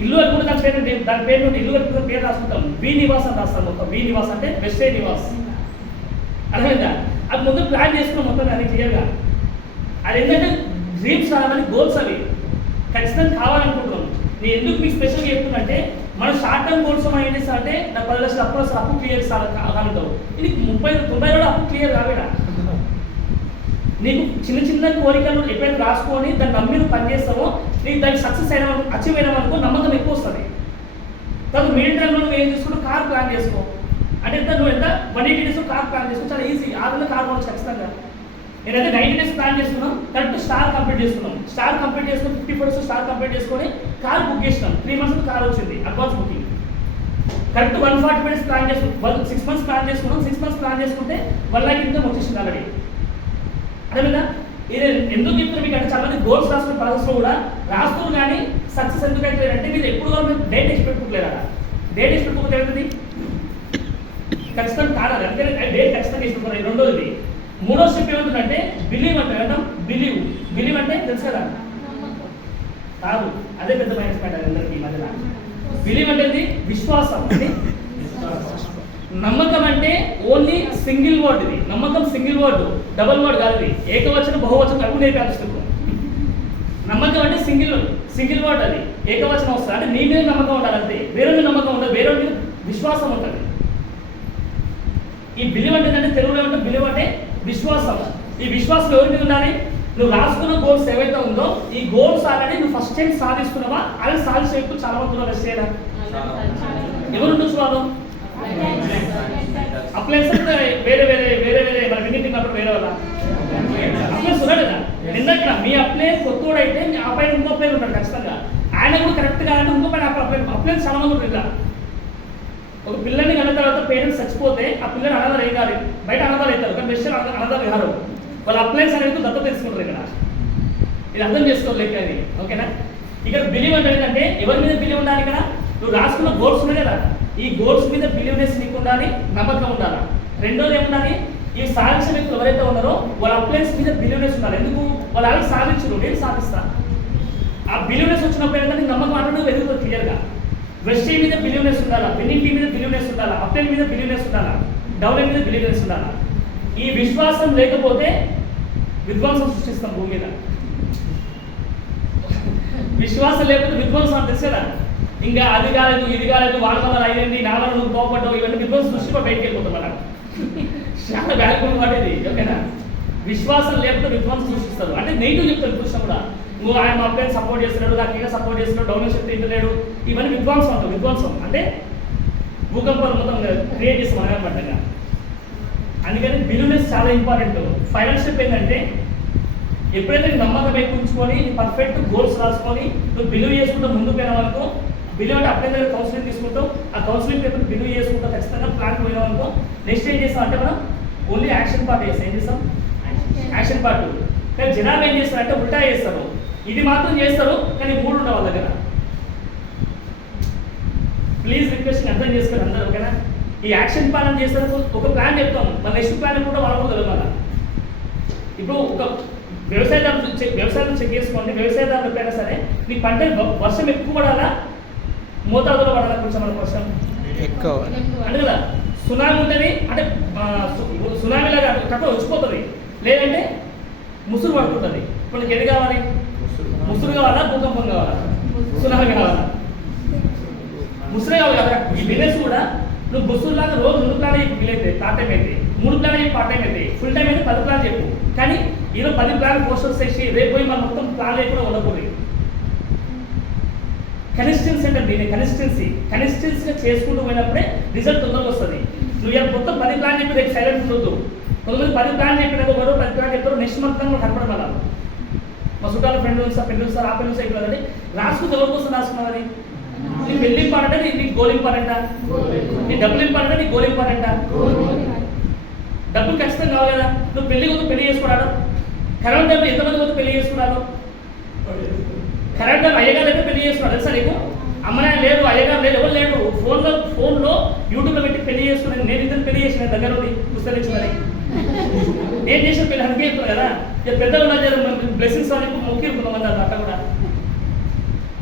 ఇల్లు కట్టుకుంటే దాని పేరు నుండి ఇల్లు కట్టుకున్న పేరు రాసుకుంటాం. బి నివాస్ అని రాస్తాం మొత్తం. బి నివాస్ అంటే వెస్టే నివాస్. అర్థమైందా? అది ముందు ప్లాన్ చేసుకున్నాం మొత్తం అది క్లియర్గా. అది ఏంటంటే డ్రీమ్స్ రావాలని గోల్స్ అవి ఖచ్చితంగా కావాలనుకుంటున్నాం. నేను ఎందుకు మీకు స్పెషల్గా చెప్తున్నంటే మన షార్ట్ టర్మ్ గోల్స్ మనం ఏం చేస్తా అంటే నాకు 10 లక్షలు అప్పు క్లియర్ కావాలంటావు. ఇది 90 రోజులు అప్పు క్లియర్ కావేడా? నీకు చిన్న చిన్న కోరికలు ఎప్పుడైనా రాసుకొని దాన్ని నమ్మి నువ్వు పని చేస్తావో నీకు దానికి సక్సెస్ అయినా అచీవ్ అయినా అనుకో నమ్మకం ఎక్కువ వస్తుంది. తర్వాత మీడియం టైంలో నువ్వు ఏం చేసుకుంటూ కార్ ప్లాన్ చేసుకో. అంటే నువ్వు ఎంత 180 days కార్ ప్లాన్ చేసుకో, చాలా ఈజీ. 6 నెలల కార్ కొనవచ్చు ఖచ్చితంగా. నేనైతే 90 days ప్లాన్ చేసుకున్నాం, కరెక్ట్ స్టార్ కంప్లీట్ చేసుకున్నాం. స్టార్ కంప్లీట్ చేసుకుని 54 స్టార్ కంప్లీట్ చేసుకొని కార్ బుక్ చేసినాం. 3 months కార్ వచ్చింది advance booking. Correct 140 days plan చేసుకున్నాం. 6 months ప్లాన్ చేసుకున్నాం. 6 months ప్లాన్ చేసుకుంటే 1 lakh ఇన్కమ్ వచ్చేసింది ఆల్రెడీ. అదేవిధంగా ఇది ఎందుకు చెప్తున్నా మీకు అంటే చాలా మంది గోల్స్ రాసుకునే ప్రాసెస్లో కూడా రాస్తున్నారు కానీ సక్సెస్ ఎందుకు అయితే అంటే మీరు ఎప్పుడు మీరు డేట్ వేసి పెట్టుకోలేరా? డేట్ వేసి పెట్టుకోకపోతే ఏమవుతుంది? ఖచ్చితంగా కాదు. అందుకని డేట్ ఖచ్చితంగా వేసి పెట్టుకోవాలి. రెండోది. మూడో స్టెప్ ఏమంటుందంటే బిలీవ్ అంటే ఏమంటాం? బిలీవ్ అంటే తెలుసు కదా? కాదు, అదే పెద్ద మైనస్ పాయింట్ అందరికీ మధ్యలో. బిలీవ్ అంటే విశ్వాసం. అంటే నమ్మకం అంటే ఓన్లీ సింగిల్ వర్డ్. ఇది నమ్మకం సింగిల్ వర్డ్, డబుల్ వర్డ్ కాదు. ఇది ఏకవచనం బహువచనం అవి నేర్పాల్సింది. నమ్మకం అంటే సింగిల్ వర్డ్, అది ఏకవచనం వస్తుంది. అంటే నీ మీద నమ్మకం ఉండాలి అంతే. వేరే మీద నమ్మకం ఉండదు, వేరే మీద విశ్వాసం ఉంటుంది. ఈ బిలీవ్ అంటే తెలుగులో ఏమంటే బిలీవ్ అంటే విశ్వాసం. ఈ విశ్వాసం ఎవరి మీద ఉండాలి? నువ్వు రాసుకున్న గోల్స్ ఏవైతే ఉందో ఈ గోల్స్ ఆల్రెడీ నువ్వు ఫస్ట్ టైం సాధిస్తున్నావా? అలా సాధించే వ్యక్తులు చాలా మంది రెస్ట్ చేయడం. ఎవరు ఉండొచ్చు వాళ్ళు? అప్లయన్స్ వేరే మన విన్నింగ్ కాబట్టి వేరే వాళ్ళ అప్లయన్స్ ఉన్నాడు కదా. నిన్నట్లా మీ అప్లయన్స్ కొత్తోడు అయితే ఆ పైన ఇంకో అప్లయన్ ఉంటాడు ఖచ్చితంగా. ఆయన కూడా కరెక్ట్ కాదంటే ఇంకో పైన అప్లయన్స్ చాలా మంది ఉంటారు. ఇలా ఒక పిల్లని కన్న తర్వాత పేరెంట్స్ చచ్చిపోతే ఆ పిల్లని అనాథాలు ఏం కాదు, బయట అనాథాలు అవుతారు కానీ బెస్ట్ అనాథాలు కాదు. వాళ్ళ అప్లయన్స్ అనేది దత్త తెలుసుకుంటారు ఇక్కడ. ఇది అర్థం చేసుకోలేక అది, ఓకేనా? ఇక్కడ బిలీవ్ అంటే ఏంటంటే ఎవరి మీద బిలీవ్ ఉండాలి? ఇక్కడ నువ్వు రాసుకున్న గోల్స్ ఉన్నాయి కదా, ఈ గోల్స్ మీద బిలీవ్నెస్ నీకు ఉండాలి, నమ్మకం ఉండాలి. రెండోది ఏముండాలి? ఈ సాధించిన వ్యక్తులు ఎవరైతే ఉన్నారో వాళ్ళ అప్లయన్స్ మీద బిలీవ్నెస్ ఉండాలి. ఎందుకు? వాళ్ళు అలాగే సాధించరు, నేను సాధిస్తా. ఆ బిలీవ్నెస్ వచ్చినప్పుడు ఏంటంటే నమ్మకం అంటే ఎదుగుతుంది క్లియర్గా. వెస్టీ మీద బిలీవ్నెస్ ఉండాలా, విన్నింగ్ టీం మీద బిలీవ్నెస్ ఉండాలా, అప్లైన్ మీద బిలీవ్నెస్ ఉండాలా, డౌన్లైన్ మీద బిలీవ్నెస్ ఉండాలా. ఈ విశ్వాసం లేకపోతే విధ్వంసం సృష్టిస్తాం భూమి మీద. విశ్వాసం లేకపోతే విధ్వంసం అని తెలుసు కదా. ఇంకా అది కాలేదు, ఇది కాలేదు, వాళ్ళ వల్ల అయ్యింది, నా వల్ల నువ్వు పోగొట్టావు, ఇవన్నీ విధ్వంసం సృష్టి బయటకు వెళ్ళిపోతాం మనం. చాలా వాల్యుబుల్ వాడేది, ఓకేనా? విశ్వాసం లేకపోతే విధ్వంసం సృష్టిస్తారు. అంటే నెగిటివ్ చెప్తారు కృష్ణ కూడా. నువ్వు ఆయన మా అబ్బాయిని సపోర్ట్ చేస్తున్నాడు, నాకు ఈయన సపోర్ట్ చేస్తున్నాడు, డౌన్ శక్తి ఇంటలేడు, ఇవన్నీ విధ్వంసం అంటారు. విధ్వంసం అంటే భూకంపాలు మొత్తం క్రియేట్ చేస్తాం అనగా. అందుకని బిలీవ్నెస్ చాలా ఇంపార్టెంట్. ఫైనల్ స్టెప్ ఏంటంటే ఎప్పుడైతే నమ్మకం ఎక్కుంచుకొని పర్ఫెక్ట్ గోల్స్ రాసుకొని నువ్వు బిలీవ్ చేసుకుంటూ ముందుకు పోయిన వరకు, బిలీవ్ అంటే అప్లై దగ్గర కౌన్సిలింగ్ తీసుకుంటావు, ఆ కౌన్సిలింగ్ పేపర్ బిలీవ్ చేసుకుంటూ ఖచ్చితంగా ప్లాన్ పోయిన వరకు నెక్స్ట్ ఏం చేస్తాం అంటే మనం ఓన్లీ యాక్షన్ పార్ట్ చేస్తాం. ఏం చేస్తాం? Action part. కానీ జనాలు ఏం చేస్తారంటే ఉల్టా చేస్తారు. ఇది మాత్రం చేస్తారు కానీ 3 ఉండవు వాళ్ళ దగ్గర. ప్లీజ్ రిక్వెస్ట్ అర్థం చేసుకోండి అందరూ, ఓకేనా? ఈ యాక్షన్ ప్లాన్ చేస్తారు, ఒక ప్లాన్ చెప్తాం, మన నెక్స్ట్ ప్లాన్ కూడా వాళ్ళకు తెలియదు. ఇప్పుడు ఒక వ్యవసాయం చెక్ చేసుకోండి. వ్యవసాయదారులు ఎప్పుడైనా సరే నీ పంట వర్షం ఎక్కువ పడాలా, మోతాదులో పడాలా? కొంచెం మన వర్షం ఎక్కువ అంటే కదా. సునామీ ఉంటుంది అంటే సునామీలాగా తక్కువ వచ్చిపోతుంది, లేదంటే ముసురు పడుతుంటుంది. ఇప్పుడు నీకు ఎది కావాలి? ముసురు కావాలా, భూకంపం కావాలా, సునామీ కావాలా? ముసురే కావాలి కదా. ఈ బిజినెస్ కూడా నువ్వు ముసురులాగా రోజు 2 ప్లాన్ చెప్పి వీలైతే పార్ట్ టైం అయితే, 3 ప్లాన్ చెప్పి పార్ట్ టైం అయితే, ఫుల్ టైం అయితే 10 ప్లాన్ చెప్పు. కానీ ఈరోజు 10 ప్లాన్ పోస్టర్స్ వేసి రేపు పోయి మన మొత్తం ప్లాన్ లేకుండా ఉండకూడదు. కన్సిస్టెన్సీ అంటే దీన్ని కన్సిస్టెన్సీగా చేసుకుంటూ పోయినప్పుడే రిజల్ట్ తొందరగా వస్తుంది. నువ్వు ఇలా మొత్తం 10 ప్లాన్ చెప్పి రేపు సైలెంట్ ఉండొద్దు. కొంతమంది 10 ప్లాన్ చెప్పిన ఒకరు 10 ప్లాన్ చెప్తారు, నెక్స్ట్ మంత్ కూడా కనపడమన్నారు. మా చుట్టాల ఫ్రెండ్ సార్ ఆ ఫ్రెండ్ సైకిల్ కదండి రాసుకుంటే ఎవరి కోసం రాసుకున్నారని. నీ పెళ్లి ఇంపార్టెంటా, నీ గోల్ ఇంపార్టెంటా? నీ డబ్బులు ఇంపార్టెంటా, నీ గోల్ ఇంపార్టెంటా? డబ్బులు ఖచ్చితంగా కావాలి కదా. నువ్వు పెళ్లి కొంత పెళ్లి చేసుకున్నాడు, కరెంట్ డబ్బులు ఎంతమంది కొంత పెళ్లి చేసుకున్నాడు? కరెంట్ డబ్బు అయ్యగారు అయితే పెళ్లి చేసుకున్నాడు తెలుసా నీకు? అమ్మనే లేడు, అయ్యగారు లేడు, ఎవరు లేడు. ఫోన్లో యూట్యూబ్లో పెట్టి పెళ్లి చేసుకున్నాను. నేను ఇద్దరు పెళ్లి చేసిన దగ్గర ఉంది పుస్తకించుకొని. నేను చేసిన పెళ్లి అందుకే చెప్తాను కదా. పెద్దలు బ్లెస్సింగ్స్ అని మొక్కిరుకున్నాం అన్నారు. అట్లా కూడా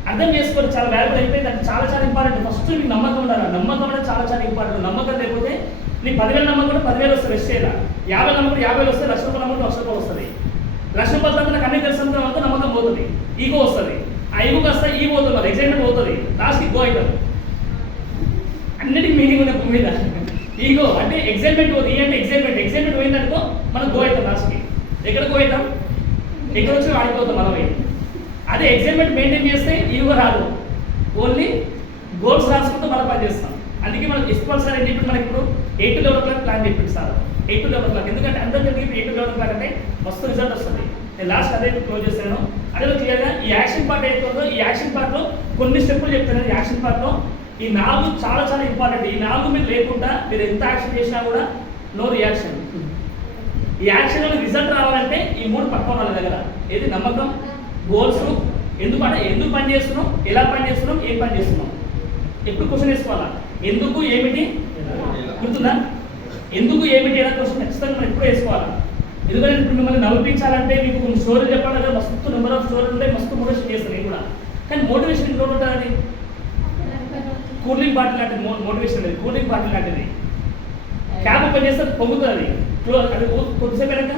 అర్థం చేసుకోవాలి. చాలా వాల్యుబుల్ అయిపోయింది. అంటే చాలా ఇంపార్టెంట్. ఫస్ట్ నీకు నమ్మకం ఉండాలి. నమ్మకం అనేది చాలా ఇంపార్టెంట్. నమ్మకం లేకపోతే నీ 10,000 నమ్మకం కూడా 10,000 వస్తుంది. రెస్ట్ చేయాలి. 50 నమ్మకం 50,000 వస్తాయి. 1,00,000 రూపాయలు నమ్మకం 1,00,000 వస్తుంది. 1,00,000 రూపాయల తర్వాత నాకు అన్ని తెలిసిన తర్వాత నమ్మకం పోతుంది, ఈగో వస్తుంది. ఆ ఈగోకి వస్తే ఈ పోతుంది, మరి ఎగ్జైట్మెంట్ పోతుంది, లాస్ట్కి గో అవుతారు. అన్నిటికీ మీనింగ్ ఉన్న భూమి మీద ఈగో అంటే ఎగ్జైట్మెంట్ పోతుంది. ఈ అంటే ఎగ్జైట్మెంట్ పోయిందనుకో మనం గో అవుతాం. లాస్ట్కి ఎక్కడ గో అవుతాం? ఎక్కడ వచ్చి ఆడిపోతాం మనమే. అదే ఎగ్జైట్మెంట్ మెయింటైన్ చేస్తే ఈగో రాదు. ఓన్లీ గోల్స్ రాసుకుంటూ మనం పని చేస్తాం. అందుకే మనం ఎక్స్పర్ట్ సార్ ఏం చెప్పి మనకి ఇప్పుడు 8 to 11 o'clock ప్లాన్ చెప్పింది సార్. 8 to 11 o'clock ఎందుకంటే అందరికీ 8 to 11 o'clock అంటే మస్తు రిజల్ట్ వస్తుంది. నేను లాస్ట్ అదే క్లోజ్ చేశాను. అదే క్లియర్గా ఈ యాక్షన్ పార్ట్ ఏదైతుందో ఈ యాక్షన్ పార్ట్లో కొన్ని స్టెప్పులు చెప్తాను. ఈ యాక్షన్ పార్ట్లో ఈ 4 చాలా ఇంపార్టెంట్. ఈ 4 మీరు లేకుండా మీరు ఎంత యాక్షన్ చేసినా కూడా నో రియాక్షన్. ఈ యాక్షన్లో రిజల్ట్ రావాలంటే ఈ 3 పక్కన వాళ్ళ దగ్గర ఏది నమ్మకం, గోల్స్, ఎందుకు పని చేస్తున్నాం, ఎలా పని చేస్తున్నాం, ఏం పని చేస్తున్నాం. ఎప్పుడు క్వశ్చన్ వేసుకోవాలా? ఎందుకు, ఏమిటి, గుర్తుందా? ఎందుకు, ఏమిటి, ఎలా క్వశ్చన్ ఖచ్చితంగా మనం ఎప్పుడు వేసుకోవాలా. ఎందుకంటే ఇప్పుడు మిమ్మల్ని నవ్వించాలంటే మీకు కొన్ని స్టోరీలు చెప్పాలి కదా. మస్తు నెంబర్ ఆఫ్ స్టోరీలు ఉంటాయి, మస్తు మోటివేషన్ చేస్తాను నేను కూడా. కానీ మోటివేషన్ ఇంట్లో ఉంటుంది. అది కూలింగ్ బాటిల్ లాంటిది. మోటివేషన్ లేదు, కూలింగ్ బాటిల్ లాంటిది. క్యాబ్ ఓపెన్ చేస్తే పొంగుతుంది. అది కొద్దిసేపు అయినాక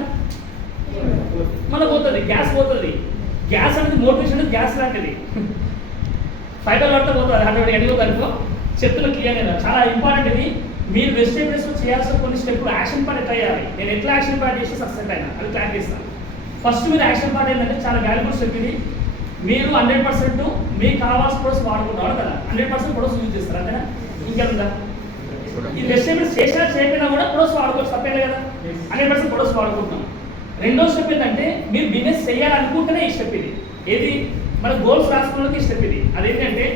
మళ్ళీ పోతుంది, గ్యాస్ పోతుంది. గ్యాస్ అనేది మోటివేషన్ అనేది గ్యాస్ లాంటిది. ఫైబర్ పడితే పోతుంది. 100 అడిగో కనుకో చెప్తున్న క్లియర్ అయినా చాలా ఇంపార్టెంట్. ఇది మీరు వెజిటేబుల్స్ చేయాల్సిన కొన్ని స్టెప్పులు యాక్షన్ పార్ట్ ఎట్లా చేయాలి, నేను ఎట్లా యాక్షన్ పార్ట్ చేసి సక్సెస్ అయినా అది క్లారిటీ ఇస్తాను. ఫస్ట్ మీరు యాక్షన్ పార్ట్ ఏంటంటే చాలా వాల్యుబుల్ స్టెప్ ఇది. మీరు 100% మీకు కావాల్సిన ప్రొడక్ట్స్ వాడుకుంటారు కదా. 100% ప్రొడక్ట్స్ యూజ్ చేస్తారు అంతేనా? ఇంకేముందా? ఈ వెజిటేబుల్స్ చేసినా చేయకపోయినా కూడా ప్రొడక్ట్స్ వాడుకోవచ్చు, తప్పేలే కదా. 100% ప్రొడక్ట్స్ వాడుకుంటాం. రెండో స్టెప్ ఏంటంటే మీరు బిజినెస్ చేయాలనుకుంటేనే ఈ స్టెప్ ఇది. ఏది మన గోల్స్ రాసుకోవడానికి ఈ స్టెప్ ఇది. అదేంటంటే